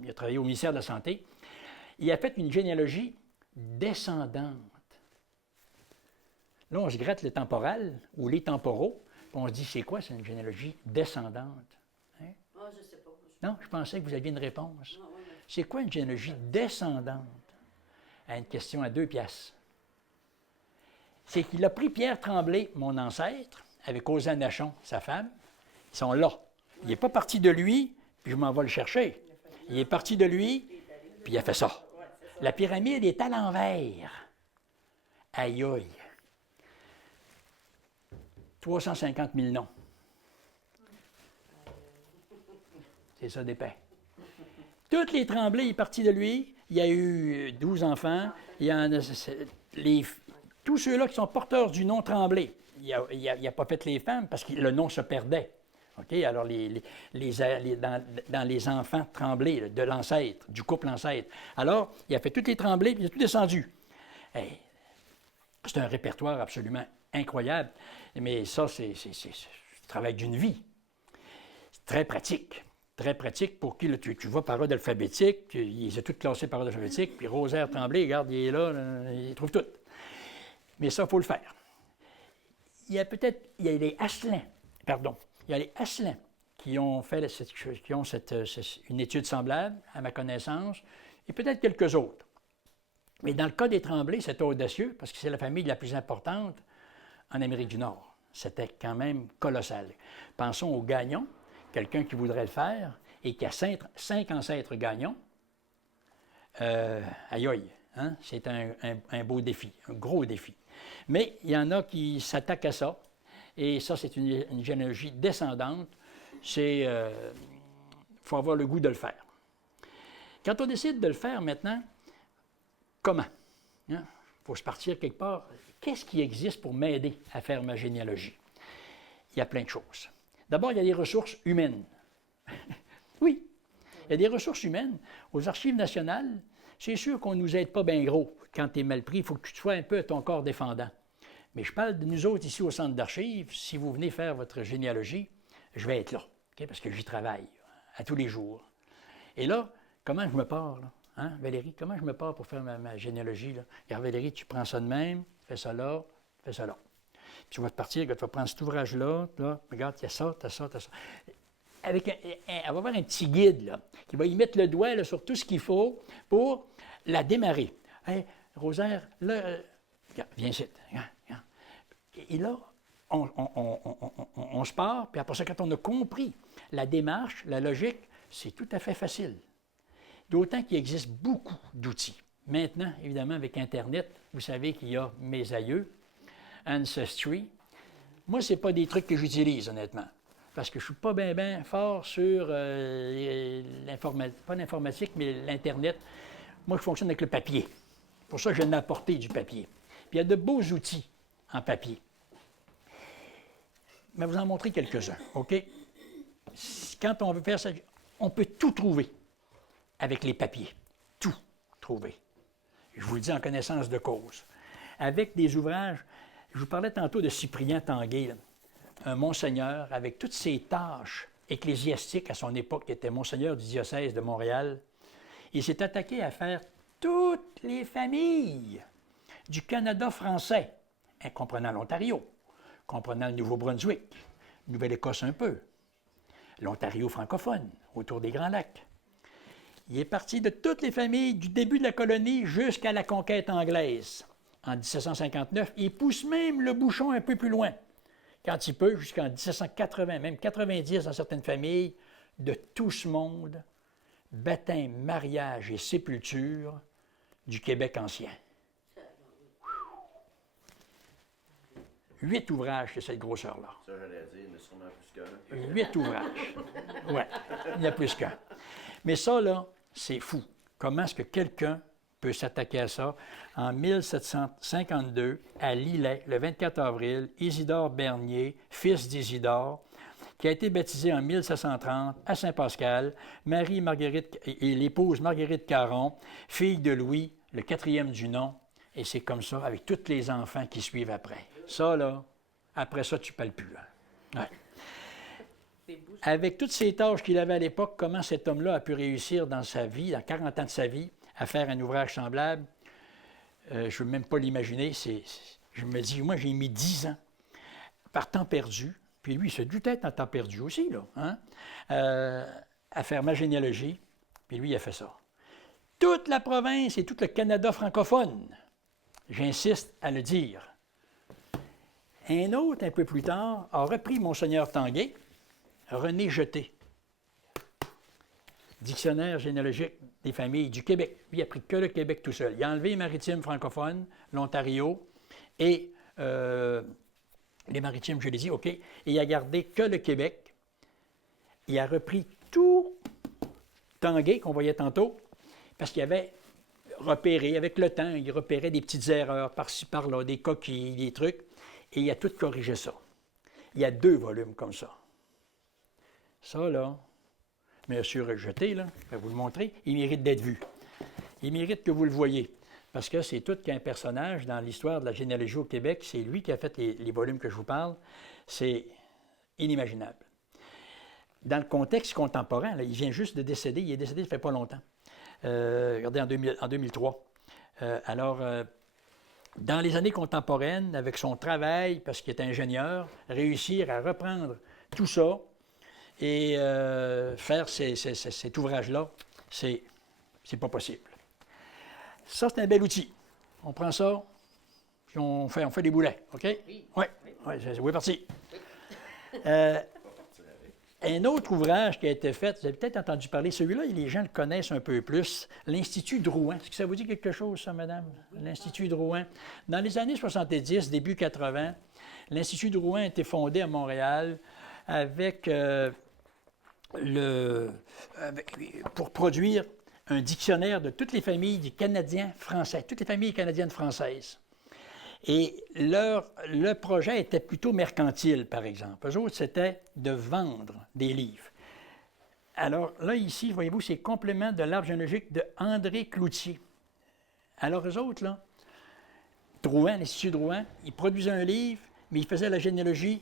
il a travaillé au ministère de la Santé. Il a fait une généalogie descendante. Là, on se gratte le temporal ou les temporaux, puis on se dit, c'est quoi, c'est une généalogie descendante? Hein? Ah, je sais pas. Non, je pensais que vous aviez une réponse. Ah, ouais, mais... C'est quoi une généalogie descendante? À une question à 2 piastres. C'est qu'il a pris Pierre Tremblay, mon ancêtre, avec Ozanne Nachon, sa femme. Ils sont là. Il n'est pas parti de lui, puis je m'en vais le chercher. Il est parti de lui, puis il a fait ça. La pyramide est à l'envers. Aïe aïe. 350 000 noms. C'est ça d'épais. Toutes les Tremblay, il est parti de lui. Il y a eu 12 enfants. Il y en a, tous ceux-là qui sont porteurs du nom Tremblay, il n'a pas fait les femmes parce que le nom se perdait. OK? Alors, dans les enfants Tremblay, de l'ancêtre, du couple ancêtre. Alors, il a fait tous les Tremblay, puis il a tout descendu. Hey, c'est un répertoire absolument incroyable, mais ça, c'est le travail d'une vie. C'est très pratique. très pratique pour qui là, tu vas par ordre alphabétique, ils ont tous classés par ordre alphabétique, puis Rosaire Tremblay, regarde, il est là, il trouve tout. Mais ça, il faut le faire. Il y a les Asselins, il y a les Asselins qui ont fait une étude semblable, à ma connaissance, et peut-être quelques autres. Mais dans le cas des Tremblay, c'était audacieux, parce que c'est la famille la plus importante en Amérique du Nord. C'était quand même colossal. Pensons aux Gagnon, quelqu'un qui voudrait le faire et qui a 5 ancêtres Gagnon. Aïe aïe, hein? C'est un beau défi, un gros défi. Mais il y en a qui s'attaquent à ça, et ça, c'est une généalogie descendante. Il faut avoir le goût de le faire. Quand on décide de le faire maintenant, comment? Il faut se partir quelque part. Qu'est-ce qui existe pour m'aider à faire ma généalogie? Il y a plein de choses. D'abord, il y a les ressources humaines. Oui, il y a des ressources humaines. Aux Archives nationales, c'est sûr qu'on ne nous aide pas bien gros. Quand tu es mal pris, il faut que tu sois un peu à ton corps défendant. Mais je parle de nous autres ici au Centre d'archives. Si vous venez faire votre généalogie, je vais être là, okay? Parce que j'y travaille à tous les jours. Et là, comment je me pars, là? Hein, Valérie, comment je me pars pour faire ma généalogie? Là? Regarde, Valérie, tu prends ça de même, fais ça là, fais ça là. Puis tu vas te partir, tu vas prendre cet ouvrage-là, là, regarde, il y a ça, tu as ça, tu as ça. Elle va avoir un petit guide là, qui va y mettre le doigt là, sur tout ce qu'il faut pour la démarrer. Hey, Rosaire, là, regarde, viens ici. Regarde. Et là, on se part, puis après ça, quand on a compris la démarche, la logique, c'est tout à fait facile. D'autant qu'il existe beaucoup d'outils. Maintenant, évidemment, avec Internet, vous savez qu'il y a Mes Aïeux, Ancestry. Moi, ce n'est pas des trucs que j'utilise, honnêtement, parce que je ne suis pas bien fort sur pas l'informatique, mais l'Internet. Moi, je fonctionne avec le papier. C'est pour ça que je l'ai apporté du papier. Puis il y a de beaux outils en papier. Mais je vais vous en montrer quelques-uns, OK? Quand on veut faire ça, on peut tout trouver avec les papiers. Tout trouver. Je vous le dis en connaissance de cause. Avec des ouvrages, je vous parlais tantôt de Cyprien Tanguay, là, un monseigneur avec toutes ses tâches ecclésiastiques à son époque, qui était monseigneur du diocèse de Montréal. Il s'est attaqué à faire toutes les familles du Canada français, comprenant l'Ontario, comprenant le Nouveau-Brunswick, Nouvelle-Écosse un peu, l'Ontario francophone, autour des Grands Lacs. Il est parti de toutes les familles du début de la colonie jusqu'à la conquête anglaise. En 1759, il pousse même le bouchon un peu plus loin, quand il peut, jusqu'en 1780, même 90 dans certaines familles, de tout ce monde, baptême, mariage et sépulture du Québec ancien. 8 ouvrages de cette grosseur-là. Ça, j'allais dire, il y en a sûrement plus qu'un. 8 ouvrages. Oui, il y en a plus qu'un. Mais ça, là, c'est fou. Comment est-ce que quelqu'un peut s'attaquer à ça? En 1752, à Lillet, le 24 avril, Isidore Bernier, fils d'Isidore, qui a été baptisé en 1730 à Saint-Pascal, Marie-Marguerite et l'épouse Marguerite Caron, fille de Louis, le 4e du nom, et c'est comme ça avec tous les enfants qui suivent après. Ça, là, après ça, tu ne parles plus. Hein? Ouais. Avec toutes ces tâches qu'il avait à l'époque, comment cet homme-là a pu réussir dans sa vie, dans 40 ans de sa vie, à faire un ouvrage semblable, je ne veux même pas l'imaginer. Je me dis, moi, j'ai mis 10 ans par temps perdu, puis lui, il se doutait être en temps perdu aussi, là, hein? À faire ma généalogie, puis lui, il a fait ça. Toute la province et tout le Canada francophone, j'insiste à le dire. Un autre, un peu plus tard, a repris Monseigneur Tanguay, René Jeté, dictionnaire généalogique des familles du Québec. Lui, il a pris que le Québec tout seul. Il a enlevé les maritimes francophones, l'Ontario, et les maritimes, je l'ai dit, OK, et il a gardé que le Québec. Il a repris tout Tanguay, qu'on voyait tantôt, parce qu'il avait repéré, avec le temps, il repérait des petites erreurs par-ci, par-là, des coquilles, des trucs, et il a tout corrigé ça. Il y a 2 volumes comme ça. Ça, là, Monsieur Jeté, là, je vais vous le montrer, il mérite d'être vu. Il mérite que vous le voyez, parce que c'est tout qu'un personnage dans l'histoire de la généalogie au Québec. C'est lui qui a fait les volumes que je vous parle. C'est inimaginable. dans le contexte contemporain, là, il vient juste de décéder, il est décédé ça ne fait pas longtemps. Regardez, en 2003. Dans les années contemporaines, avec son travail, parce qu'il est ingénieur, réussir à reprendre tout ça et faire cet ouvrage-là, c'est pas possible. Ça, c'est un bel outil. On prend ça, puis on fait des boulets, OK? Oui. Oui, parti. Un autre ouvrage qui a été fait, vous avez peut-être entendu parler, celui-là, les gens le connaissent un peu plus, l'Institut Drouin. Est-ce que ça vous dit quelque chose, ça, madame? L'Institut Drouin. Dans les années 70, début 80, l'Institut Drouin a été fondé à Montréal pour produire un dictionnaire de toutes les familles des Canadiens français, toutes les familles canadiennes françaises. Et le projet était plutôt mercantile, par exemple. Eux autres, c'était de vendre des livres. Alors là, ici, voyez-vous, c'est Complément de l'arbre généalogique de André Cloutier. Alors eux autres, là, Drouin, l'Institut Drouin, ils produisaient un livre, mais ils faisaient la généalogie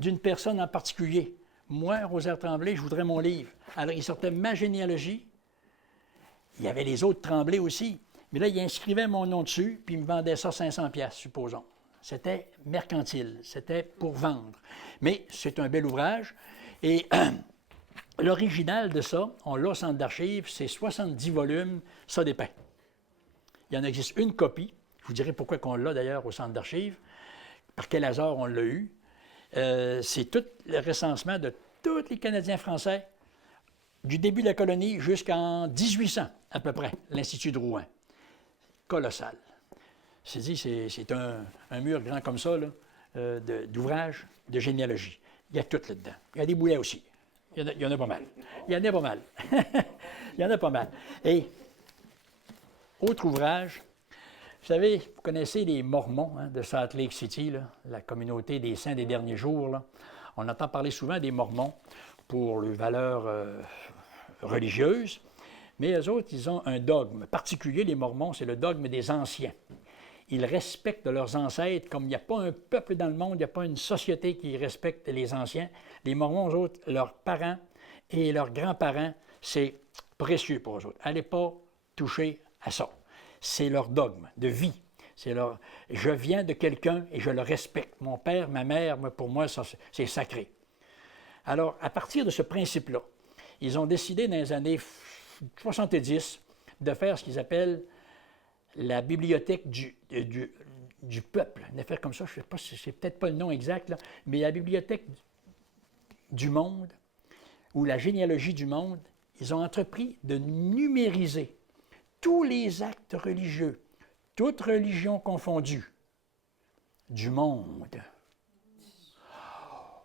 d'une personne en particulier. Moi, Rosaire Tremblay, je voudrais mon livre. Alors, ils sortaient ma généalogie. Il y avait les autres Tremblay aussi. Mais là, il inscrivait mon nom dessus, puis il me vendait ça 500$, supposons. C'était mercantile, c'était pour vendre. Mais c'est un bel ouvrage. Et l'original de ça, on l'a au Centre d'archives, c'est 70 volumes, ça dépeint. Il y en existe une copie. Je vous dirai pourquoi on l'a d'ailleurs au Centre d'archives, par quel hasard on l'a eu. C'est tout le recensement de tous les Canadiens français, du début de la colonie jusqu'en 1800, à peu près, l'Institut Drouin. Colossal. C'est dit, c'est un mur grand comme ça, d'ouvrages de généalogie. Il y a tout là-dedans. Il y a des boulets aussi. Il y en a pas mal. Il y en a pas mal. Il y en a pas mal. Et, autre ouvrage, vous savez, vous connaissez les Mormons de Salt Lake City, là, la communauté des saints des derniers jours. Là. On entend parler souvent des Mormons pour leurs valeurs religieuses. Mais eux autres, ils ont un dogme particulier, les Mormons, c'est le dogme des anciens. Ils respectent leurs ancêtres, comme il n'y a pas un peuple dans le monde, il n'y a pas une société qui respecte les anciens. Les Mormons, eux autres, leurs parents et leurs grands-parents, c'est précieux pour eux autres. Allez pas toucher à ça. C'est leur dogme de vie. Je viens de quelqu'un et je le respecte. Mon père, ma mère, pour moi, ça, c'est sacré. Alors, à partir de ce principe-là, ils ont décidé dans les années 70 de faire ce qu'ils appellent la bibliothèque du peuple. Une affaire comme ça, je ne sais pas si c'est peut-être pas le nom exact, là, mais la bibliothèque du monde ou la généalogie du monde, ils ont entrepris de numériser tous les actes religieux, toutes religions confondues, du monde.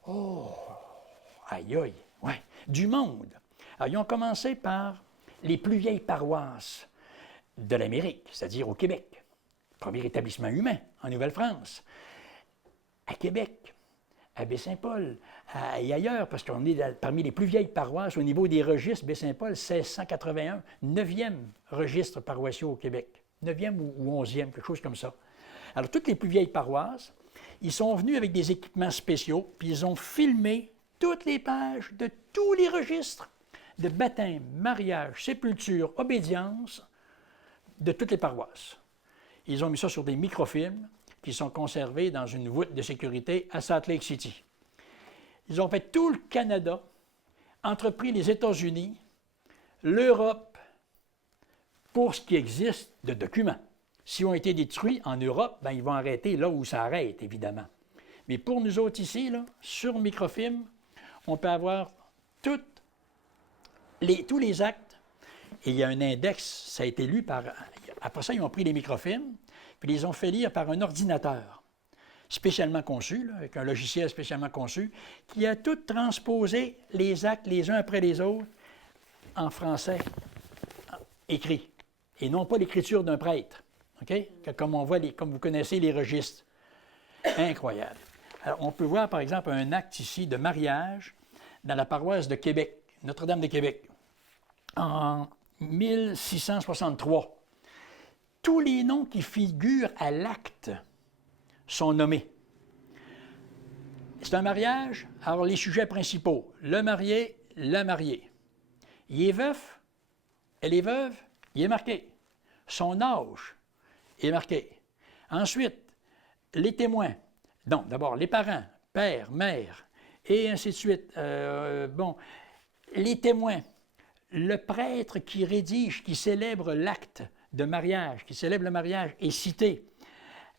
Oh! Aïe, aïe! Ouais, du monde. Alors, ils ont commencé par les plus vieilles paroisses de l'Amérique, c'est-à-dire au Québec. Premier établissement humain en Nouvelle-France. À Québec, à Baie-Saint-Paul, et ailleurs, parce qu'on est parmi les plus vieilles paroisses au niveau des registres. Baie-Saint-Paul, 1681, 9e registre paroissiaux au Québec. 9e ou 11e, quelque chose comme ça. Alors, toutes les plus vieilles paroisses, ils sont venus avec des équipements spéciaux, puis ils ont filmé toutes les pages de tous les registres de baptême, mariage, sépulture, obédience de toutes les paroisses. Ils ont mis ça sur des microfilms qui sont conservés dans une voûte de sécurité à Salt Lake City. Ils ont fait tout le Canada, entrepris les États-Unis, l'Europe, pour ce qui existe de documents. S'ils ont été détruits en Europe, bien, ils vont arrêter là où ça arrête, évidemment. Mais pour nous autres ici, là, sur microfilm, on peut avoir tous les actes, et il y a un index, ça a été lu par... Après ça, ils ont pris les microfilms, puis ils les ont fait lire par un ordinateur spécialement conçu, là, avec un logiciel spécialement conçu, qui a tout transposé les actes les uns après les autres en français écrit, et non pas l'écriture d'un prêtre, OK? Comme on voit, comme vous connaissez les registres. Incroyable. Alors, on peut voir, par exemple, un acte ici de mariage dans la paroisse de Québec, Notre-Dame de Québec, en 1663. Tous les noms qui figurent à l'acte sont nommés. C'est un mariage, alors les sujets principaux, le marié, le marié. Il est veuf, elle est veuve, il est marqué. Son âge est marqué. Ensuite, les témoins. Donc, d'abord, les parents, père, mère, et ainsi de suite. Bon, les témoins. Le prêtre qui rédige, qui célèbre l'acte de mariage, qui célèbre le mariage, est cité.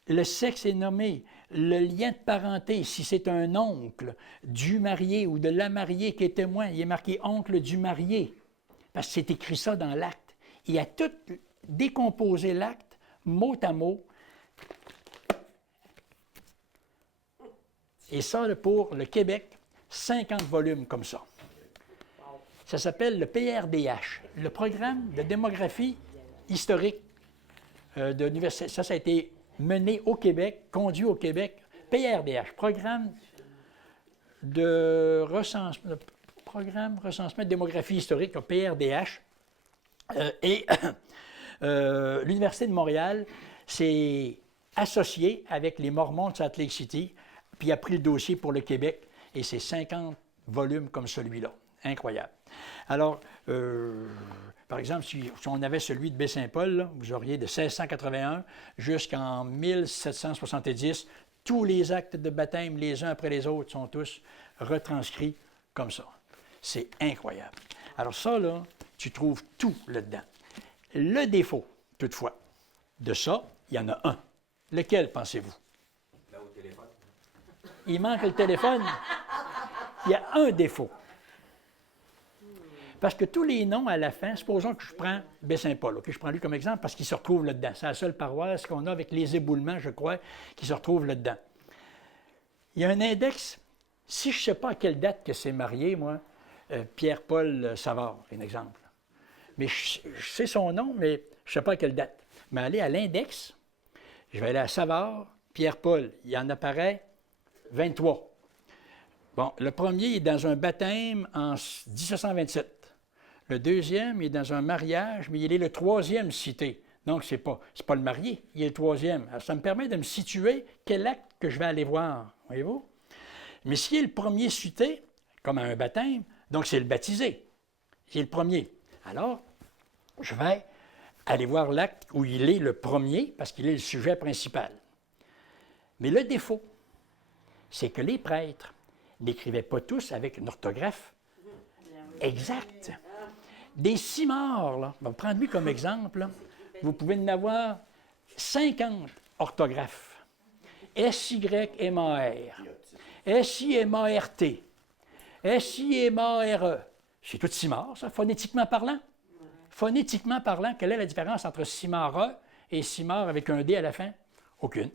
Le sexe est nommé, le lien de parenté, si c'est un oncle du marié ou de la mariée qui est témoin, il est marqué oncle du marié, parce que c'est écrit ça dans l'acte. Il a tout décomposé l'acte, mot à mot. Et ça, pour le Québec, 50 volumes comme ça. Ça s'appelle le PRDH, le Programme de démographie historique de l'Université. Ça a été mené au Québec, conduit au Québec, PRDH, Programme de recensement de démographie historique, PRDH. Et l'Université de Montréal s'est associée avec les Mormons de Salt Lake City, puis a pris le dossier pour le Québec, et c'est 50 volumes comme celui-là. Incroyable. Alors, par exemple, si on avait celui de Baie-Saint-Paul, là, vous auriez de 1681 jusqu'en 1770, tous les actes de baptême, les uns après les autres, sont tous retranscrits comme ça. C'est incroyable. Alors ça, là, tu trouves tout là-dedans. Le défaut, toutefois, de ça, il y en a un. Lequel, pensez-vous? Là, au téléphone. Il manque le téléphone. Il y a un défaut. Parce que tous les noms à la fin, supposons que je prends Baie-Saint-Paul, okay? Je prends lui comme exemple parce qu'il se retrouve là-dedans. C'est la seule paroisse qu'on a avec les éboulements, je crois, qui se retrouve là-dedans. Il y a un index. Si je ne sais pas à quelle date que c'est marié, moi, Pierre-Paul Savard, un exemple. Mais je sais son nom, mais je ne sais pas à quelle date. Mais aller à l'index, je vais aller à Savard, Pierre-Paul, il en apparaît 23. Bon, le premier est dans un baptême en 1727. Le deuxième est dans un mariage, mais il est le troisième cité. Donc, ce n'est pas le marié, il est le troisième. Alors, ça me permet de me situer quel acte que je vais aller voir, voyez-vous? Mais s'il est le premier cité, comme à un baptême, donc c'est le baptisé. C'est le premier. Alors, je vais aller voir l'acte où il est le premier, parce qu'il est le sujet principal. Mais le défaut, c'est que les prêtres n'écrivaient pas tous avec une orthographe exacte. Des cimares, là, je vais prendre lui comme exemple, là, vous pouvez en avoir 50 orthographes. S-Y-M-A-R, S-I-M-A-R-T, S-I-M-A-R-E. C'est tout cimare, ça, phonétiquement parlant. Phonétiquement parlant, quelle est la différence entre cimare et cimare avec un D à la fin? Aucune.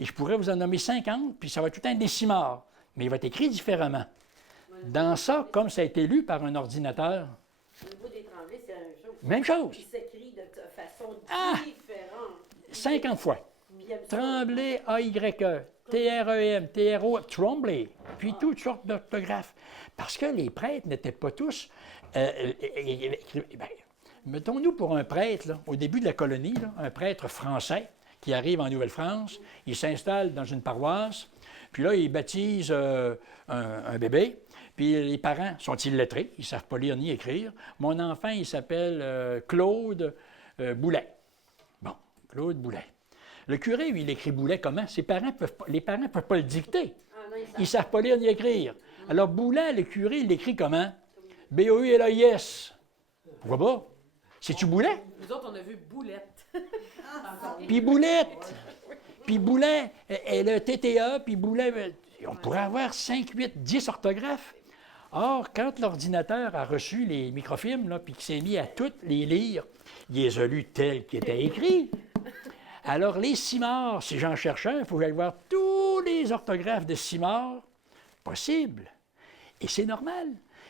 Et je pourrais vous en nommer 50, puis ça va être tout un décimare, mais il va être écrit différemment. Dans ça, comme ça a été lu par un ordinateur, Au niveau des Tremblay, c'est la même chose. même chose. Il s'écrit de façon différente. 50 fois. Puis il aime ça. Tremblay, A-Y-E, T-R-E-M, T-R-O, Tremblay, puis toutes sortes d'orthographes. Parce que les prêtres n'étaient pas tous... mettons-nous pour un prêtre, là, au début de la colonie, là, un prêtre français qui arrive en Nouvelle-France, il s'installe dans une paroisse, puis là, il baptise un bébé, puis les parents sont illettrés, ils ne savent pas lire ni écrire. Mon enfant, il s'appelle Claude Boulet. Bon, Claude Boulet. Le curé, lui, il écrit Boulet comment? Les parents ne peuvent pas le dicter. Ils ne savent pas lire ni écrire. Alors, Boulet, le curé, il l'écrit comment? B-O-U-L-A-I-S. Pourquoi pas? C'est-tu Boulet? Nous autres, on a vu Boulette. Puis Boulette. Puis Boulet, et le TTA, puis Boulet. On pourrait avoir 5, 8, 10 orthographes. Or, quand l'ordinateur a reçu les microfilms, là, puis qu'il s'est mis à toutes les lire, il les a lus tels qu'ils étaient écrits. Alors, les cimares, si j'en cherche un, il faut que j'aille voir tous les orthographes de cimares possibles. Et c'est normal.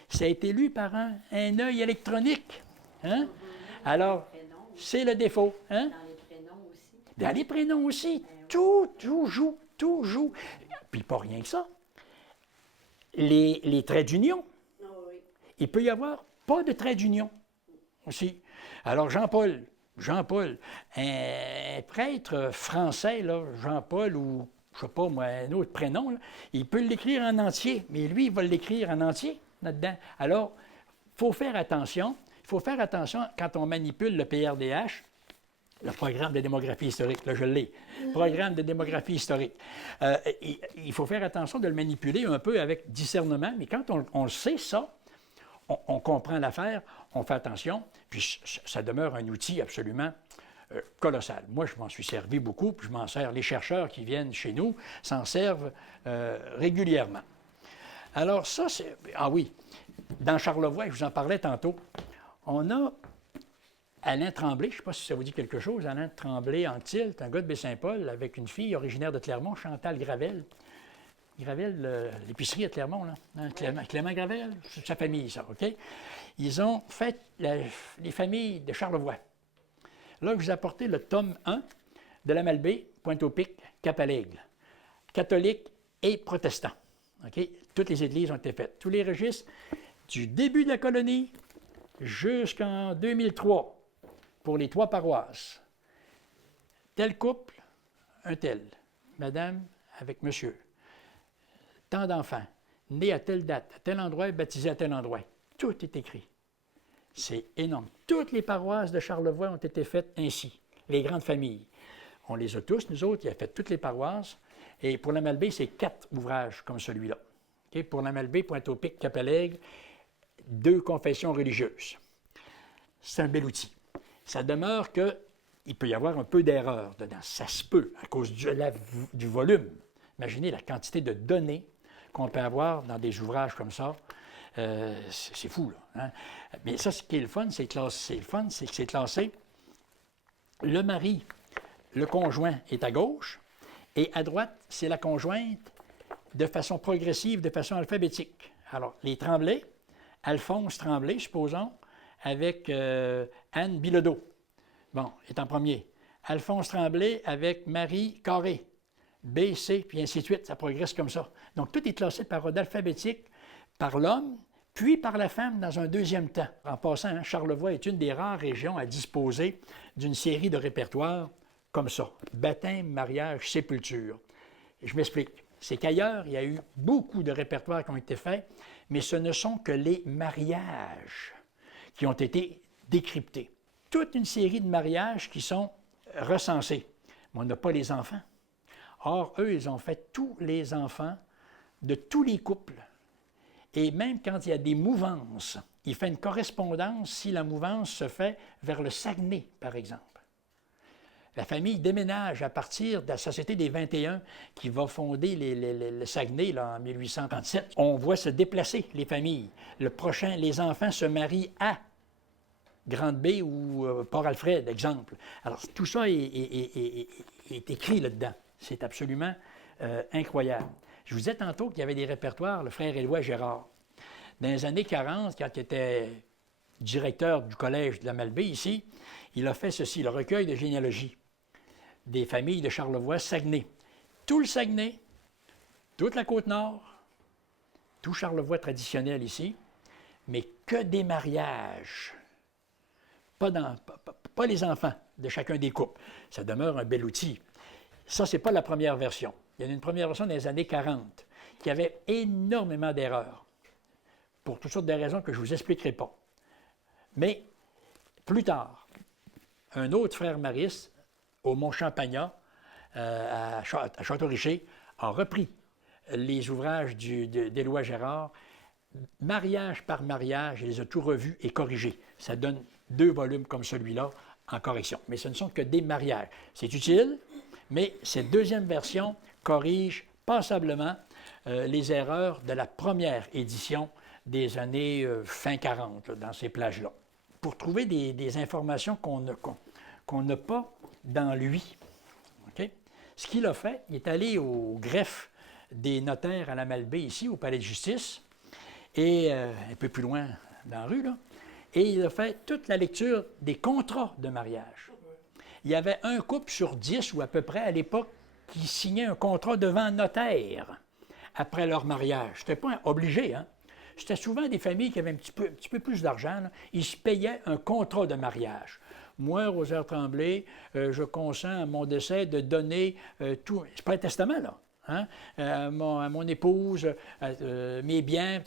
Ça a été lu par un œil électronique. Hein? Alors, c'est le défaut. Hein? Dans les prénoms aussi. Dans les prénoms aussi. Tout joue, tout joue. Puis pas rien que ça. Les traits d'union. Ah oui. Il peut y avoir pas de trait d'union aussi. Alors, Jean-Paul, un prêtre français, là, Jean-Paul, ou je ne sais pas moi, un autre prénom, là, il peut l'écrire en entier, mais lui, il va l'écrire en entier. là-dedans. Alors, il faut faire attention. Il faut faire attention quand on manipule le PRDH, le programme de démographie historique. Là, je l'ai. Programme de démographie historique. Il faut faire attention de le manipuler un peu avec discernement, mais quand on le sait, ça, on comprend l'affaire, on fait attention, puis ça demeure un outil absolument colossal. Moi, je m'en suis servi beaucoup, puis je m'en sers. Les chercheurs qui viennent chez nous s'en servent régulièrement. Alors ça, c'est... Ah oui, dans Charlevoix, je vous en parlais tantôt, on a Alain Tremblay, je ne sais pas si ça vous dit quelque chose, Alain Tremblay-Anctil, un gars de Baie-Saint-Paul avec une fille originaire de Clermont, Chantal Gravel. Gravel, l'épicerie à Clermont, là. Hein, Clément Gravel, c'est sa famille, ça, OK? Ils ont fait les familles de Charlevoix. Là, je vous ai apporté le tome 1 de la Malbaie, Pointe-au-Pic, Cap-à-l'Aigle. Catholiques et protestants. OK? Toutes les églises ont été faites. Tous les registres, du début de la colonie jusqu'en 2003, pour les 3 paroisses. Tel couple, un tel. Madame avec monsieur. Tant d'enfants, nés à telle date, à tel endroit, baptisés à tel endroit. Tout est écrit. C'est énorme. Toutes les paroisses de Charlevoix ont été faites ainsi. Les grandes familles. On les a tous, nous autres, il a fait toutes les paroisses. Et pour la Malbaie, c'est 4 ouvrages comme celui-là. Okay? Pour la Malbaie, Pointe-au-Pic, Cap-à-l'Aigle, 2 confessions religieuses. C'est un bel outil. Ça demeure qu'il peut y avoir un peu d'erreur dedans. Ça se peut, à cause du volume. Imaginez la quantité de données qu'on peut avoir dans des ouvrages comme ça. C'est fou, là. Hein? Mais ça, ce qui est le fun, c'est que c'est classé. Le mari, le conjoint est à gauche, et à droite, c'est la conjointe de façon progressive, de façon alphabétique. Alors, les Tremblay, Alphonse Tremblay, supposons, avec Anne Bilodeau. Bon, est en premier. Alphonse Tremblay avec Marie Carré. B, C, puis ainsi de suite. Ça progresse comme ça. Donc, tout est classé par ordre alphabétique, par l'homme, puis par la femme dans un deuxième temps. En passant, hein, Charlevoix est une des rares régions à disposer d'une série de répertoires comme ça. Baptême, mariage, sépulture. Et je m'explique. C'est qu'ailleurs, il y a eu beaucoup de répertoires qui ont été faits, mais ce ne sont que les mariages qui ont été décryptés. Toute une série de mariages qui sont recensés. Mais on n'a pas les enfants. Or, eux, ils ont fait tous les enfants de tous les couples. Et même quand il y a des mouvances, il fait une correspondance si la mouvance se fait vers le Saguenay, par exemple. La famille déménage à partir de la Société des 21 qui va fonder le Saguenay là, en 1837. On voit se déplacer les familles. Le prochain, les enfants se marient à Grande-Baie ou Port-Alfred, exemple. Alors, tout ça est écrit là-dedans. C'est absolument incroyable. Je vous disais tantôt qu'il y avait des répertoires, le frère Éloi Gérard. Dans les années 40, quand il était directeur du collège de la Malbaie, ici, il a fait ceci, le recueil de généalogie des familles de Charlevoix-Saguenay. Tout le Saguenay, toute la Côte-Nord, tout Charlevoix traditionnel ici, mais que des mariages. Pas les enfants de chacun des couples. Ça demeure un bel outil. Ça, ce n'est pas la première version. Il y a une première version dans les années 40 qui avait énormément d'erreurs pour toutes sortes de raisons que je ne vous expliquerai pas. Mais plus tard, un autre frère Maris, au Mont-Champagnat, à Château-Richer, a repris les ouvrages d'Éloi Gérard, mariage par mariage, il les a tout revus et corrigés. Ça donne 2 volumes comme celui-là en correction. Mais ce ne sont que des mariages. C'est utile, mais cette deuxième version corrige passablement les erreurs de la première édition des années fin 40, là, dans ces plages-là. Pour trouver des informations qu'on n'a pas dans lui. Okay? Ce qu'il a fait, il est allé au greffe des notaires à la Malbaie, ici, au palais de justice, et un peu plus loin dans la rue, là, et il a fait toute la lecture des contrats de mariage. Il y avait un couple sur 10, ou à peu près à l'époque, qui signait un contrat devant un notaire après leur mariage. C'était pas obligé, hein? C'était souvent des familles qui avaient un petit peu plus d'argent. Là. Ils se payaient un contrat de mariage. Moi, Rosaire Tremblay, je consens à mon décès de donner tout. C'est pas un testament, là. Hein? À mon épouse, mes biens.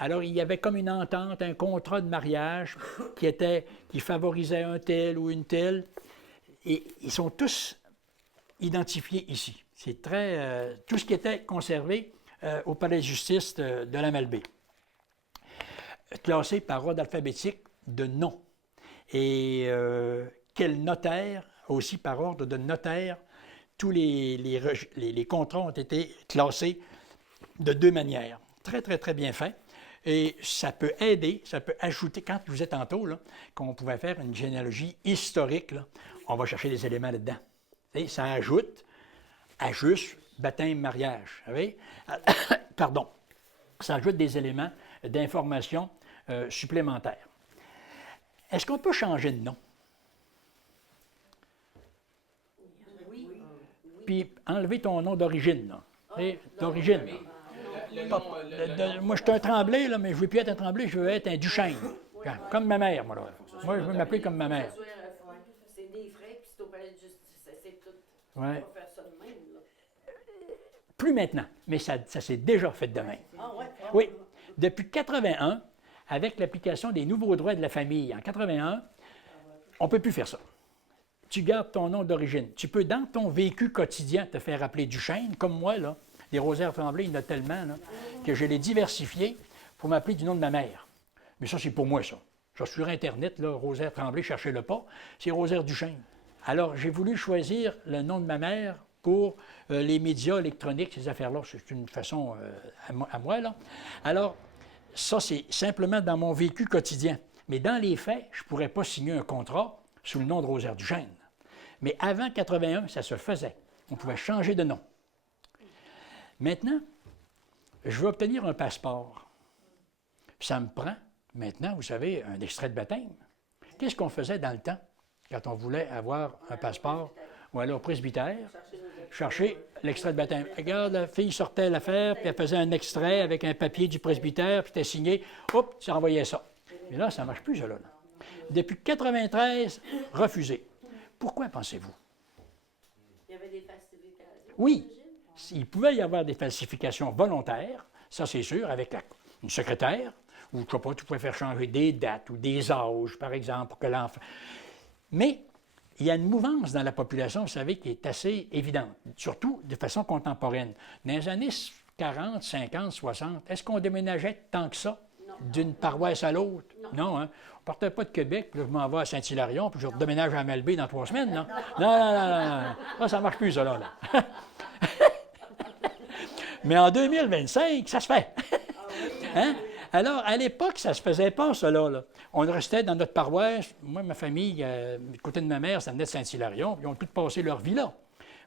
Alors, il y avait comme une entente, un contrat de mariage qui favorisait un tel ou une telle. Et ils sont tous identifiés ici. C'est très... tout ce qui était conservé au palais de justice de la Malbaie. Classé par ordre alphabétique de nom. Et quel notaire, aussi par ordre de notaire, tous les contrats ont été classés de deux manières. Très, très, très bien fait. Et ça peut aider, ça peut ajouter, quand je vous disais tantôt qu'on pouvait faire une généalogie historique, là, on va chercher des éléments là-dedans. Et ça ajoute, baptême, mariage. Vous voyez? Pardon. Ça ajoute des éléments d'information supplémentaires. Est-ce qu'on peut changer de nom? Oui. Puis enlever ton nom d'origine, là. D'origine. Moi, je suis un Tremblay, là, mais je ne veux plus être un Tremblay, je veux être un Duchesne. Comme ma mère, moi. Là. Moi, je veux m'appeler comme ma mère. C'est des frais, puis c'est au palais de justice. C'est tout. Ouais. On va faire ça de même, là. Plus maintenant, mais ça s'est déjà fait de même. Ah ouais? Oui. Depuis 81, avec l'application des nouveaux droits de la famille en 81, on ne peut plus faire ça. Tu gardes ton nom d'origine. Tu peux, dans ton vécu quotidien, te faire appeler Duchesne, comme moi, là. Des Rosaires Tremblay, il y en a tellement là, que je l'ai diversifié pour m'appeler du nom de ma mère. Mais ça, c'est pour moi, ça. Je suis sur Internet, là, Rosaire Tremblay, cherchez-le pas. C'est Rosaire Duchesne. Alors, j'ai voulu choisir le nom de ma mère pour les médias électroniques, ces affaires-là. C'est une façon à moi, là. Alors, ça, c'est simplement dans mon vécu quotidien. Mais dans les faits, je ne pourrais pas signer un contrat sous le nom de Rosaire Duchesne. Mais avant 81, ça se faisait. On pouvait changer de nom. Maintenant, je veux obtenir un passeport. Ça me prend, maintenant, vous savez, un extrait de baptême. Qu'est-ce qu'on faisait dans le temps, quand on voulait avoir un passeport ou aller au presbytère? Chercher l'extrait de baptême. Regarde, la fille sortait l'affaire, puis elle faisait un extrait avec un papier du presbytère, puis c'était signé. Hop, tu envoyais ça. Mais là, ça ne marche plus, ça, là. Depuis 93, refusé. Pourquoi, pensez-vous? Il y avait des falsifications. Oui. Il pouvait y avoir des falsifications volontaires, ça c'est sûr, avec une secrétaire, ou je ne sais pas, tu pouvais faire changer des dates ou des âges, par exemple, pour que l'enfant... Mais il y a une mouvance dans la population, vous savez, qui est assez évidente, surtout de façon contemporaine. Dans les années 40, 50, 60, est-ce qu'on déménageait tant que ça d'une paroisse à l'autre? Non, hein? On ne partait pas de Québec, puis là, je m'en vais à Saint-Hilarion, puis je redéménage à Malbaie dans 3 semaines, non? Non. Ça ne marche plus, ça, là. Mais en 2025, ça se fait. Hein? Alors, à l'époque, ça ne se faisait pas, cela. Là. On restait dans notre paroisse. Moi, ma famille, du côté de ma mère, ça venait de Saint-Hilarion, puis ils ont tous passé leur vie là.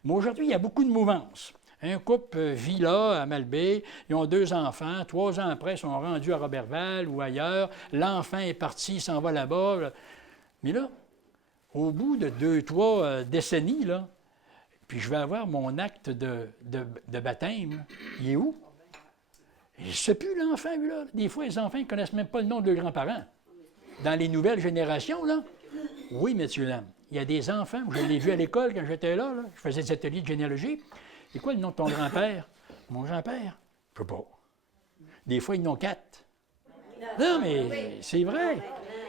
Mais aujourd'hui, il y a beaucoup de mouvances. Un couple vit là, à Malbaie, ils ont 2 enfants, 3 ans après, ils sont rendus à Roberval ou ailleurs. L'enfant est parti, il s'en va là-bas. Mais là, au bout de 2-3 décennies, là, puis je vais avoir mon acte de baptême. Il est où? Je ne sais plus, l'enfant, lui, là. Des fois, les enfants ne connaissent même pas le nom de leurs grands-parents. Dans les nouvelles générations, là. Oui, messieurs, dames. Il y a des enfants, je l'ai vu à l'école quand j'étais là, je faisais des ateliers de généalogie. C'est quoi le nom de ton grand-père? Mon grand-père? Je ne sais pas. Des fois, ils en ont 4. Non, mais c'est vrai.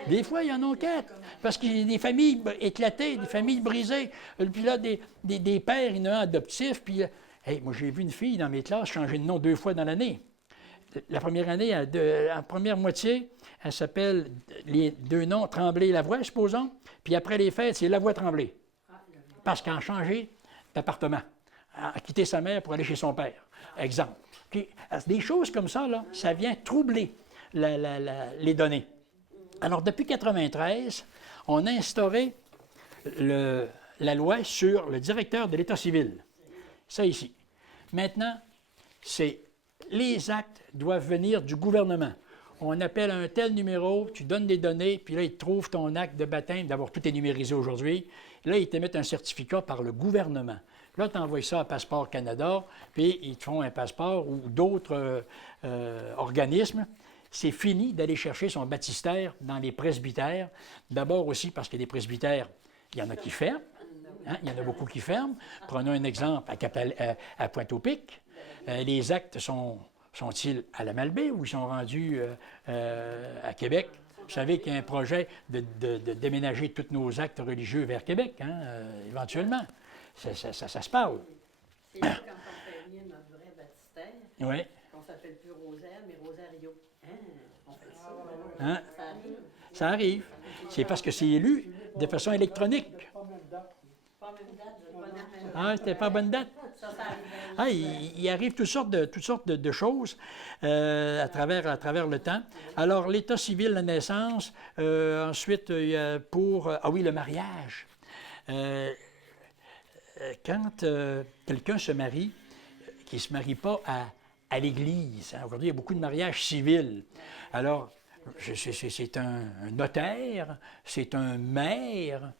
Des fois, ils en ont 4. Parce qu'il y a des familles éclatées, des familles brisées. Puis là, des pères, il y en a un adoptif. Puis, hey, moi, j'ai vu une fille dans mes classes changer de nom 2 fois dans l'année. La première année, en première moitié, elle s'appelle les 2 noms Tremblay-Lavoie, supposons. Puis après les fêtes, c'est Lavoie-Tremblay. Parce qu'elle a changé d'appartement. Elle a quitté sa mère pour aller chez son père. Exemple. Okay. Des choses comme ça, là, ça vient troubler les données. Alors, depuis 1993, on a instauré la loi sur le directeur de l'État civil. Ça ici. Maintenant, les actes doivent venir du gouvernement. On appelle un tel numéro, tu donnes des données, puis là, ils trouvent ton acte de baptême. D'abord, tout est numérisé aujourd'hui. Là, ils t'émettent un certificat par le gouvernement. Là, tu envoies ça à Passeport Canada, puis ils te font un passeport ou d'autres organismes. C'est fini d'aller chercher son baptistère dans les presbytères. D'abord aussi parce que les presbytères, il y en a qui ferment. Hein? Il y en a beaucoup qui ferment. Prenons un exemple à Pointe-au-Pic. Les actes sont Sont-ils à la Malbaie ou ils sont rendus à Québec? Vous savez qu'il y a un projet de déménager tous nos actes religieux vers Québec, hein, éventuellement. Ça se parle. C'est là quand on fait venir notre vrai baptistère, Oui. on s'appelle plus Rosaire, mais Rosario. Hein? On fait ça. Hein? Ça arrive. Ça arrive. C'est parce que c'est élu de façon électronique. Pas même date. Pas en même date, je pas dans la même Ah, c'était pas bonne date. Ça arrive. Ah, il arrive toutes sortes de choses à travers le temps. Alors, l'état civil, la naissance, ensuite, il y a ah oui, le mariage. Quand quelqu'un se marie, qui ne se marie pas à l'Église, hein, aujourd'hui, il y a beaucoup de mariages civils. Alors, c'est un notaire, c'est un maire,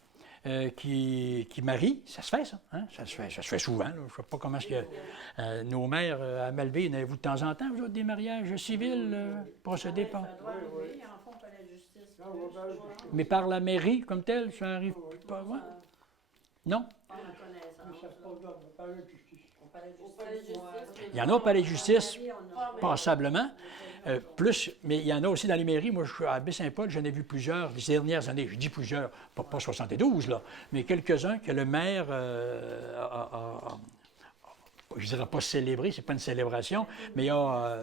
qui marie, ça se fait, ça. Hein? Ça se fait souvent. Là. Je ne sais pas comment est-ce que nos mères à Malbaie, n'avez-vous de temps en temps, vous autres, des mariages civils procédés par... Ça doit arriver, en fond, pas la justice. Mais par la mairie comme telle, ça arrive pas. Ouais? Non? Pas ma Mais connaissance. ça se passe dans le palais de justice. Au palais de justice. Il y en a au palais de justice, On a- passablement. Mais il y en a aussi dans les mairies. Moi, je suis à Baie-Saint-Paul, j'en ai vu plusieurs ces dernières années. Je dis plusieurs, pas 72, là, mais quelques-uns que le maire je ne dirais pas célébré, c'est pas une célébration, mais a...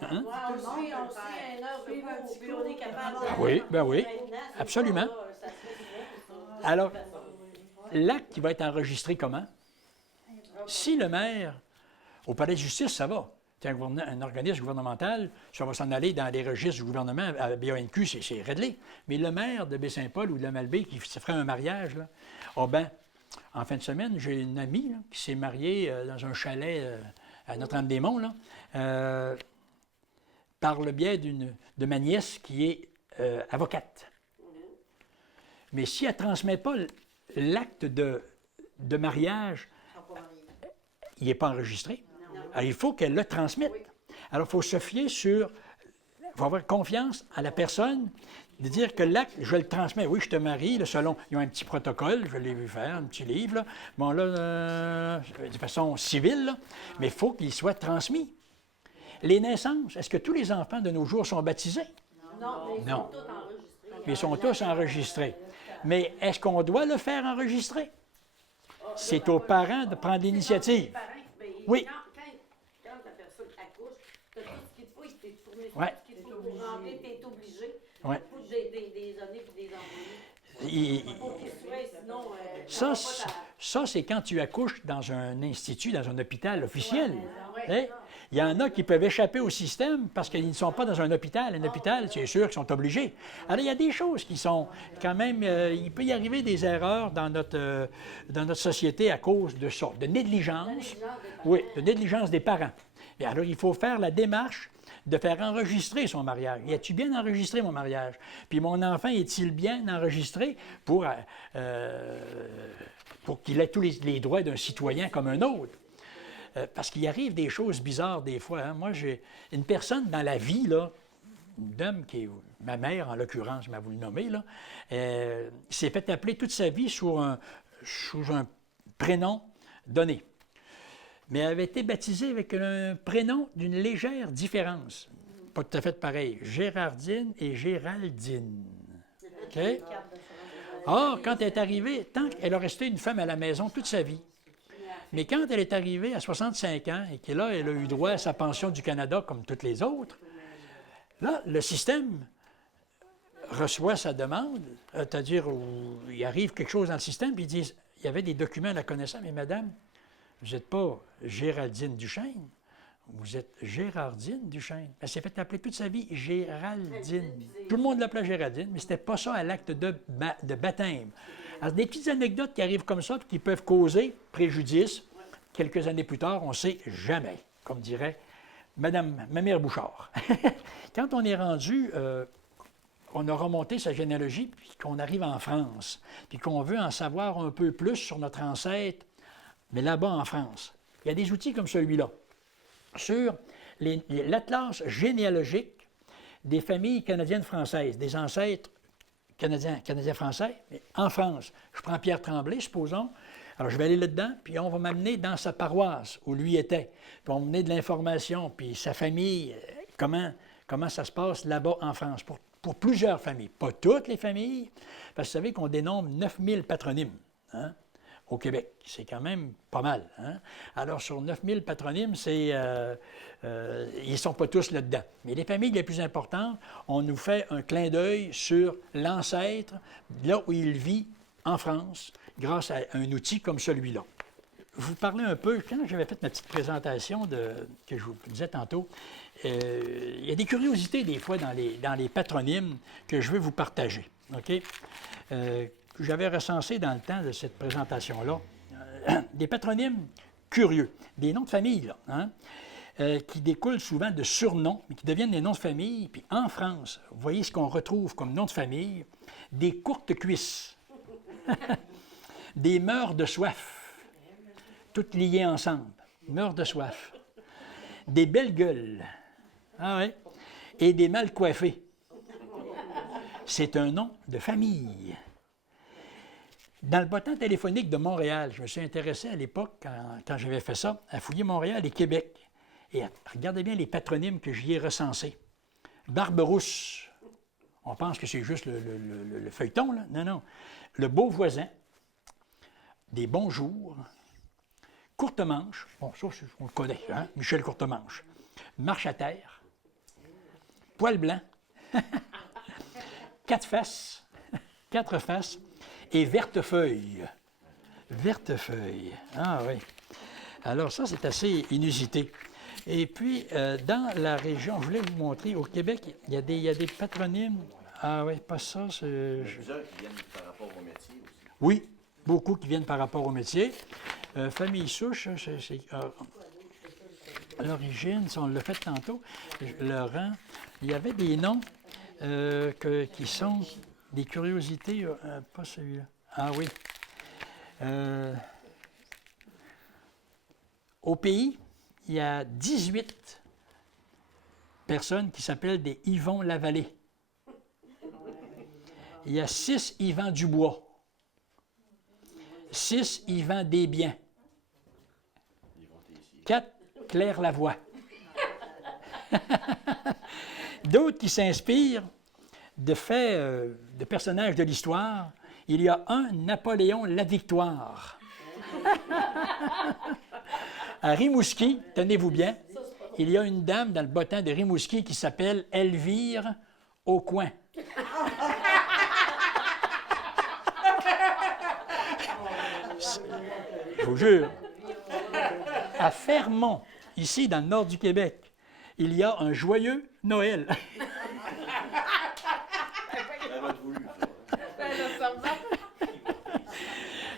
Ouais, on suit un heure, puis on est capable de... Ah oui, ben oui, Maintenant, c'est absolument. pas, ça se fait souvent, ça. Alors, l'acte qui va être enregistré comment? Si le maire, au palais de justice, ça va. C'est un organisme gouvernemental, ça va s'en aller dans les registres du gouvernement, à BANQ, c'est réglé. Mais le maire de Baie-Saint-Paul ou de la Malbaie qui se ferait un mariage, là, ah ben, en fin de semaine, j'ai une amie là, qui s'est mariée dans un chalet à Notre-Dame-des-Monts, là, par le biais de ma nièce qui est avocate. Mais si elle ne transmet pas l'acte de mariage, il n'est pas enregistré. Alors, il faut qu'elle le transmette. Alors, il faut se fier sur... Il faut avoir confiance à la personne de dire que l'acte, je le transmets. Oui, je te marie, là, selon... Ils ont un petit protocole, je l'ai vu faire, un petit livre. Là. Bon, là, de façon civile, là, mais il faut qu'il soit transmis. Les naissances, est-ce que tous les enfants de nos jours sont baptisés? Non, mais ils Non. sont tous enregistrés. Mais ils sont tous enregistrés. Mais est-ce qu'on doit le faire enregistrer? C'est aux parents de prendre l'initiative. Oui. Quand la personne accouche, tu as tout ce qu'il te faut, il t'est fourni tout Ouais. ce qu'il te faut pour remplir, tu es obligé. Ouais. Il faut des années et des envoyer. Il- Il faut qu'il soit, sinon, Ça, c'est quand tu accouches dans un institut, dans un hôpital officiel. Hein? Il y en a qui peuvent échapper au système parce qu'ils ne sont pas dans un hôpital. Un hôpital, c'est sûr qu'ils sont obligés. Alors, il y a des choses qui sont quand même... il peut y arriver des erreurs dans notre société à cause de ça, de négligence. Oui, de négligence des parents. Et alors, il faut faire la démarche de faire enregistrer son mariage. Y a-tu bien enregistré mon mariage? Puis mon enfant, est-il bien enregistré pour qu'il ait tous les droits d'un citoyen comme un autre? Parce qu'il arrive des choses bizarres des fois. Hein. Moi, j'ai une personne dans la vie, là, une dame qui est ma mère, en l'occurrence, je vais vous le nommer, là, s'est fait appeler toute sa vie sous un prénom donné. Mais elle avait été baptisée avec un prénom d'une légère différence. Pas tout à fait pareil. Gérardine et Géraldine. OK? Or, quand elle est arrivée, tant qu'elle a resté une femme à la maison toute sa vie. Mais quand elle est arrivée à 65 ans et que là, elle a eu droit à sa pension du Canada comme toutes les autres, là, le système reçoit sa demande, c'est-à-dire où il arrive quelque chose dans le système, puis ils disent, il y avait des documents la connaissant, mais madame, vous n'êtes pas Géraldine Duchesne, vous êtes Gérardine Duchesne. Elle s'est fait appeler toute sa vie Géraldine. Tout le monde l'appelait Géraldine, mais ce n'était pas ça à l'acte de baptême. Alors, des petites anecdotes qui arrivent comme ça, puis qui peuvent causer préjudice. Quelques années plus tard, on ne sait jamais, comme dirait ma mère Bouchard. Quand on est rendu, on a remonté sa généalogie, puis qu'on arrive en France, puis qu'on veut en savoir un peu plus sur notre ancêtre, mais là-bas en France, il y a des outils comme celui-là, sur l'atlas généalogique des familles canadiennes-françaises, des ancêtres canadiens-français, mais en France. Je prends Pierre Tremblay, supposons. Alors, je vais aller là-dedans, puis on va m'amener dans sa paroisse où lui était. Puis on va m'amener de l'information, puis sa famille, comment ça se passe là-bas en France, pour plusieurs familles. Pas toutes les familles, parce que vous savez qu'on dénombre 9000 patronymes, hein, au Québec. C'est quand même pas mal. Hein? Alors, sur 9000 patronymes, ils ne sont pas tous là-dedans. Mais les familles les plus importantes, on nous fait un clin d'œil sur l'ancêtre, là où il vit en France, grâce à un outil comme celui-là. Je vous parlais un peu, quand j'avais fait ma petite présentation que je vous disais tantôt, il y a des curiosités des fois dans les patronymes que je veux vous partager. OK? J'avais recensé dans le temps de cette présentation-là des patronymes curieux, des noms de famille, là, hein, qui découlent souvent de surnoms, mais qui deviennent des noms de famille. Puis en France, vous voyez ce qu'on retrouve comme nom de famille, des courtes cuisses, des meurs de soif, toutes liées ensemble, meurs de soif, des belles gueules, ah ouais, et des mal coiffés. C'est un nom de famille. Dans le bottin téléphonique de Montréal, je me suis intéressé à l'époque, quand j'avais fait ça, à fouiller Montréal et Québec. Et regardez bien les patronymes que j'y ai recensés. Barberousse. On pense que c'est juste le feuilleton, là. Non, non. Le beau voisin. Des bonjours. Courtemanche. Bon, ça, on le connaît, hein? Michel Courtemanche. Marche à terre. Poil blanc. Quatre faces. Quatre faces. Et Vertefeuille. Vertefeuille. Ah oui. Alors ça, c'est assez inusité. Et puis, dans la région, je voulais vous montrer, au Québec, il y a des patronymes. Ah oui, pas ça. Il y a plusieurs qui viennent par rapport au métier aussi. Oui, beaucoup qui viennent par rapport au métier. Famille souche, c'est l'origine, on l'a fait tantôt, le rang. Il y avait des noms qui sont des curiosités, pas celui-là. Ah oui. Au pays, il y a 18 personnes qui s'appellent des Yvon Lavallée. Il y a 6 Yvan Dubois. 6 Yvan Desbiens. 4 Claire Lavoie. D'autres qui s'inspirent de faits, de personnages de l'histoire. Il y a un Napoléon Lavictoire. À Rimouski, tenez-vous bien, il y a une dame dans le bottin de Rimouski qui s'appelle Elvire Aucoin. Je vous jure. À Fermont, ici dans le nord du Québec, il y a un joyeux Noël.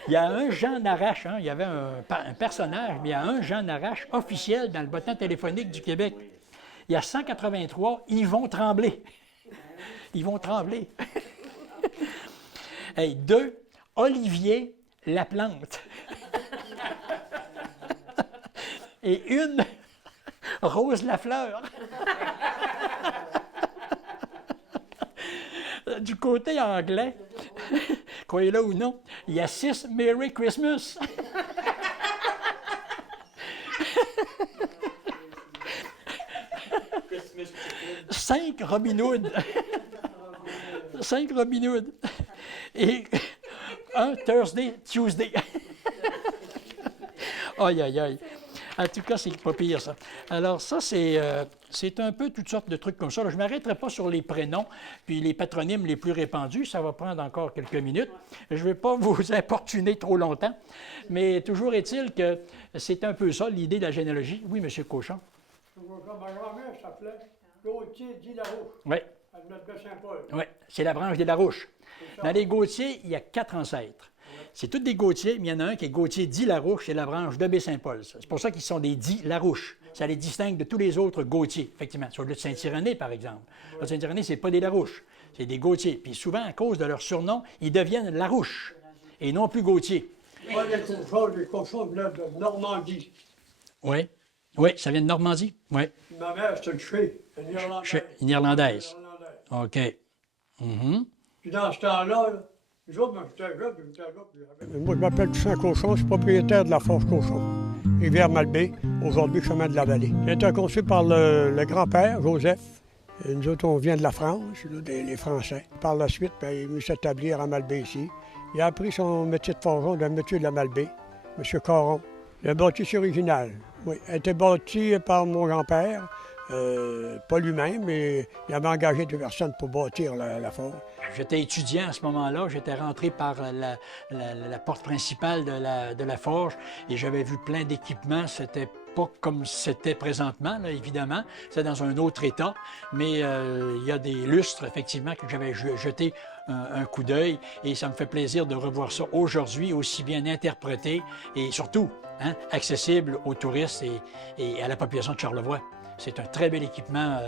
Il y a un Jean Arrache, hein, il y avait un personnage, mais il y a un Jean Arrache officiel dans le bottin téléphonique du Québec. Il y a 183 Yvon Tremblay. Yvon Tremblay. Hey, 2 Olivier Laplante. Et 1 Rose Lafleur. Du côté anglais, croyez-le ou non, il y a 6 Merry Christmas. 5 Robin Hood. 5 Robin Hood. Et 1 Thursday, Tuesday. Aïe, aïe, aïe. En tout cas, c'est pas pire, ça. Alors, ça, c'est un peu toutes sortes de trucs comme ça. Alors, je ne m'arrêterai pas sur les prénoms puis les patronymes les plus répandus. Ça va prendre encore quelques minutes. Je ne vais pas vous importuner trop longtemps. Mais toujours est-il que c'est un peu ça, l'idée de la généalogie. Oui, M. Cochon. Ma grand-mère s'appelait Gauthier dit Larouche. Oui. Elle venait de Saint-Paul. Oui, c'est la branche des Larouche. Dans les Gauthier, il y a 4 ancêtres. C'est tous des Gauthier, mais il y en a un qui est Gauthier dit Larouche, c'est la branche de Baie-Saint-Paul. C'est pour ça qu'ils sont des dits Larouche. Ça les distingue de tous les autres Gauthier, effectivement. Sur le de Saint-Irénée, par exemple. Le Saint-Irénée, ce n'est pas des Larouches, c'est des Gauthier. Puis souvent, à cause de leur surnom, ils deviennent Larouche et non plus Gauthier. Moi, les cochons venaient de Normandie. Oui. Oui, ça vient de Normandie. Oui. Ma mère, c'était une Irlandaise. Une Irlandaise. OK. Puis dans ce temps-là, Les autres, moi, j'étais là, puis j'étais là. Moi, je m'appelle Toussaint Cochon, je suis propriétaire de la Forge Cochon. Rivière-Malbaie, aujourd'hui chemin de la Vallée. J'ai été conçu par le grand-père, Joseph. Et nous autres, on vient de la France, là, les Français. Par la suite, ben, il est venu s'établir à Malbaie ici. Il a appris son métier de forgeron d'un métier de la Malbaie, M. Caron. Le bâtisse original, oui. Elle a été bâti par mon grand-père. Pas lui-même, mais il avait engagé 2 personnes pour bâtir la forge. J'étais étudiant à ce moment-là, j'étais rentré par la porte principale de la forge et j'avais vu plein d'équipements. C'était pas comme c'était présentement, là, évidemment. C'était dans un autre état, mais il y a des lustres, effectivement, que j'avais jeté un coup d'œil et ça me fait plaisir de revoir ça aujourd'hui, aussi bien interprété et surtout accessible aux touristes et à la population de Charlevoix. C'est un très bel équipement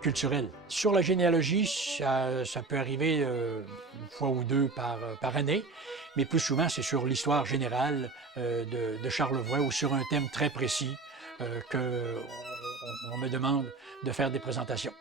culturel. Sur la généalogie, ça peut arriver une fois ou deux par année, mais plus souvent, c'est sur l'histoire générale de Charlevoix ou sur un thème très précis qu'on me demande de faire des présentations.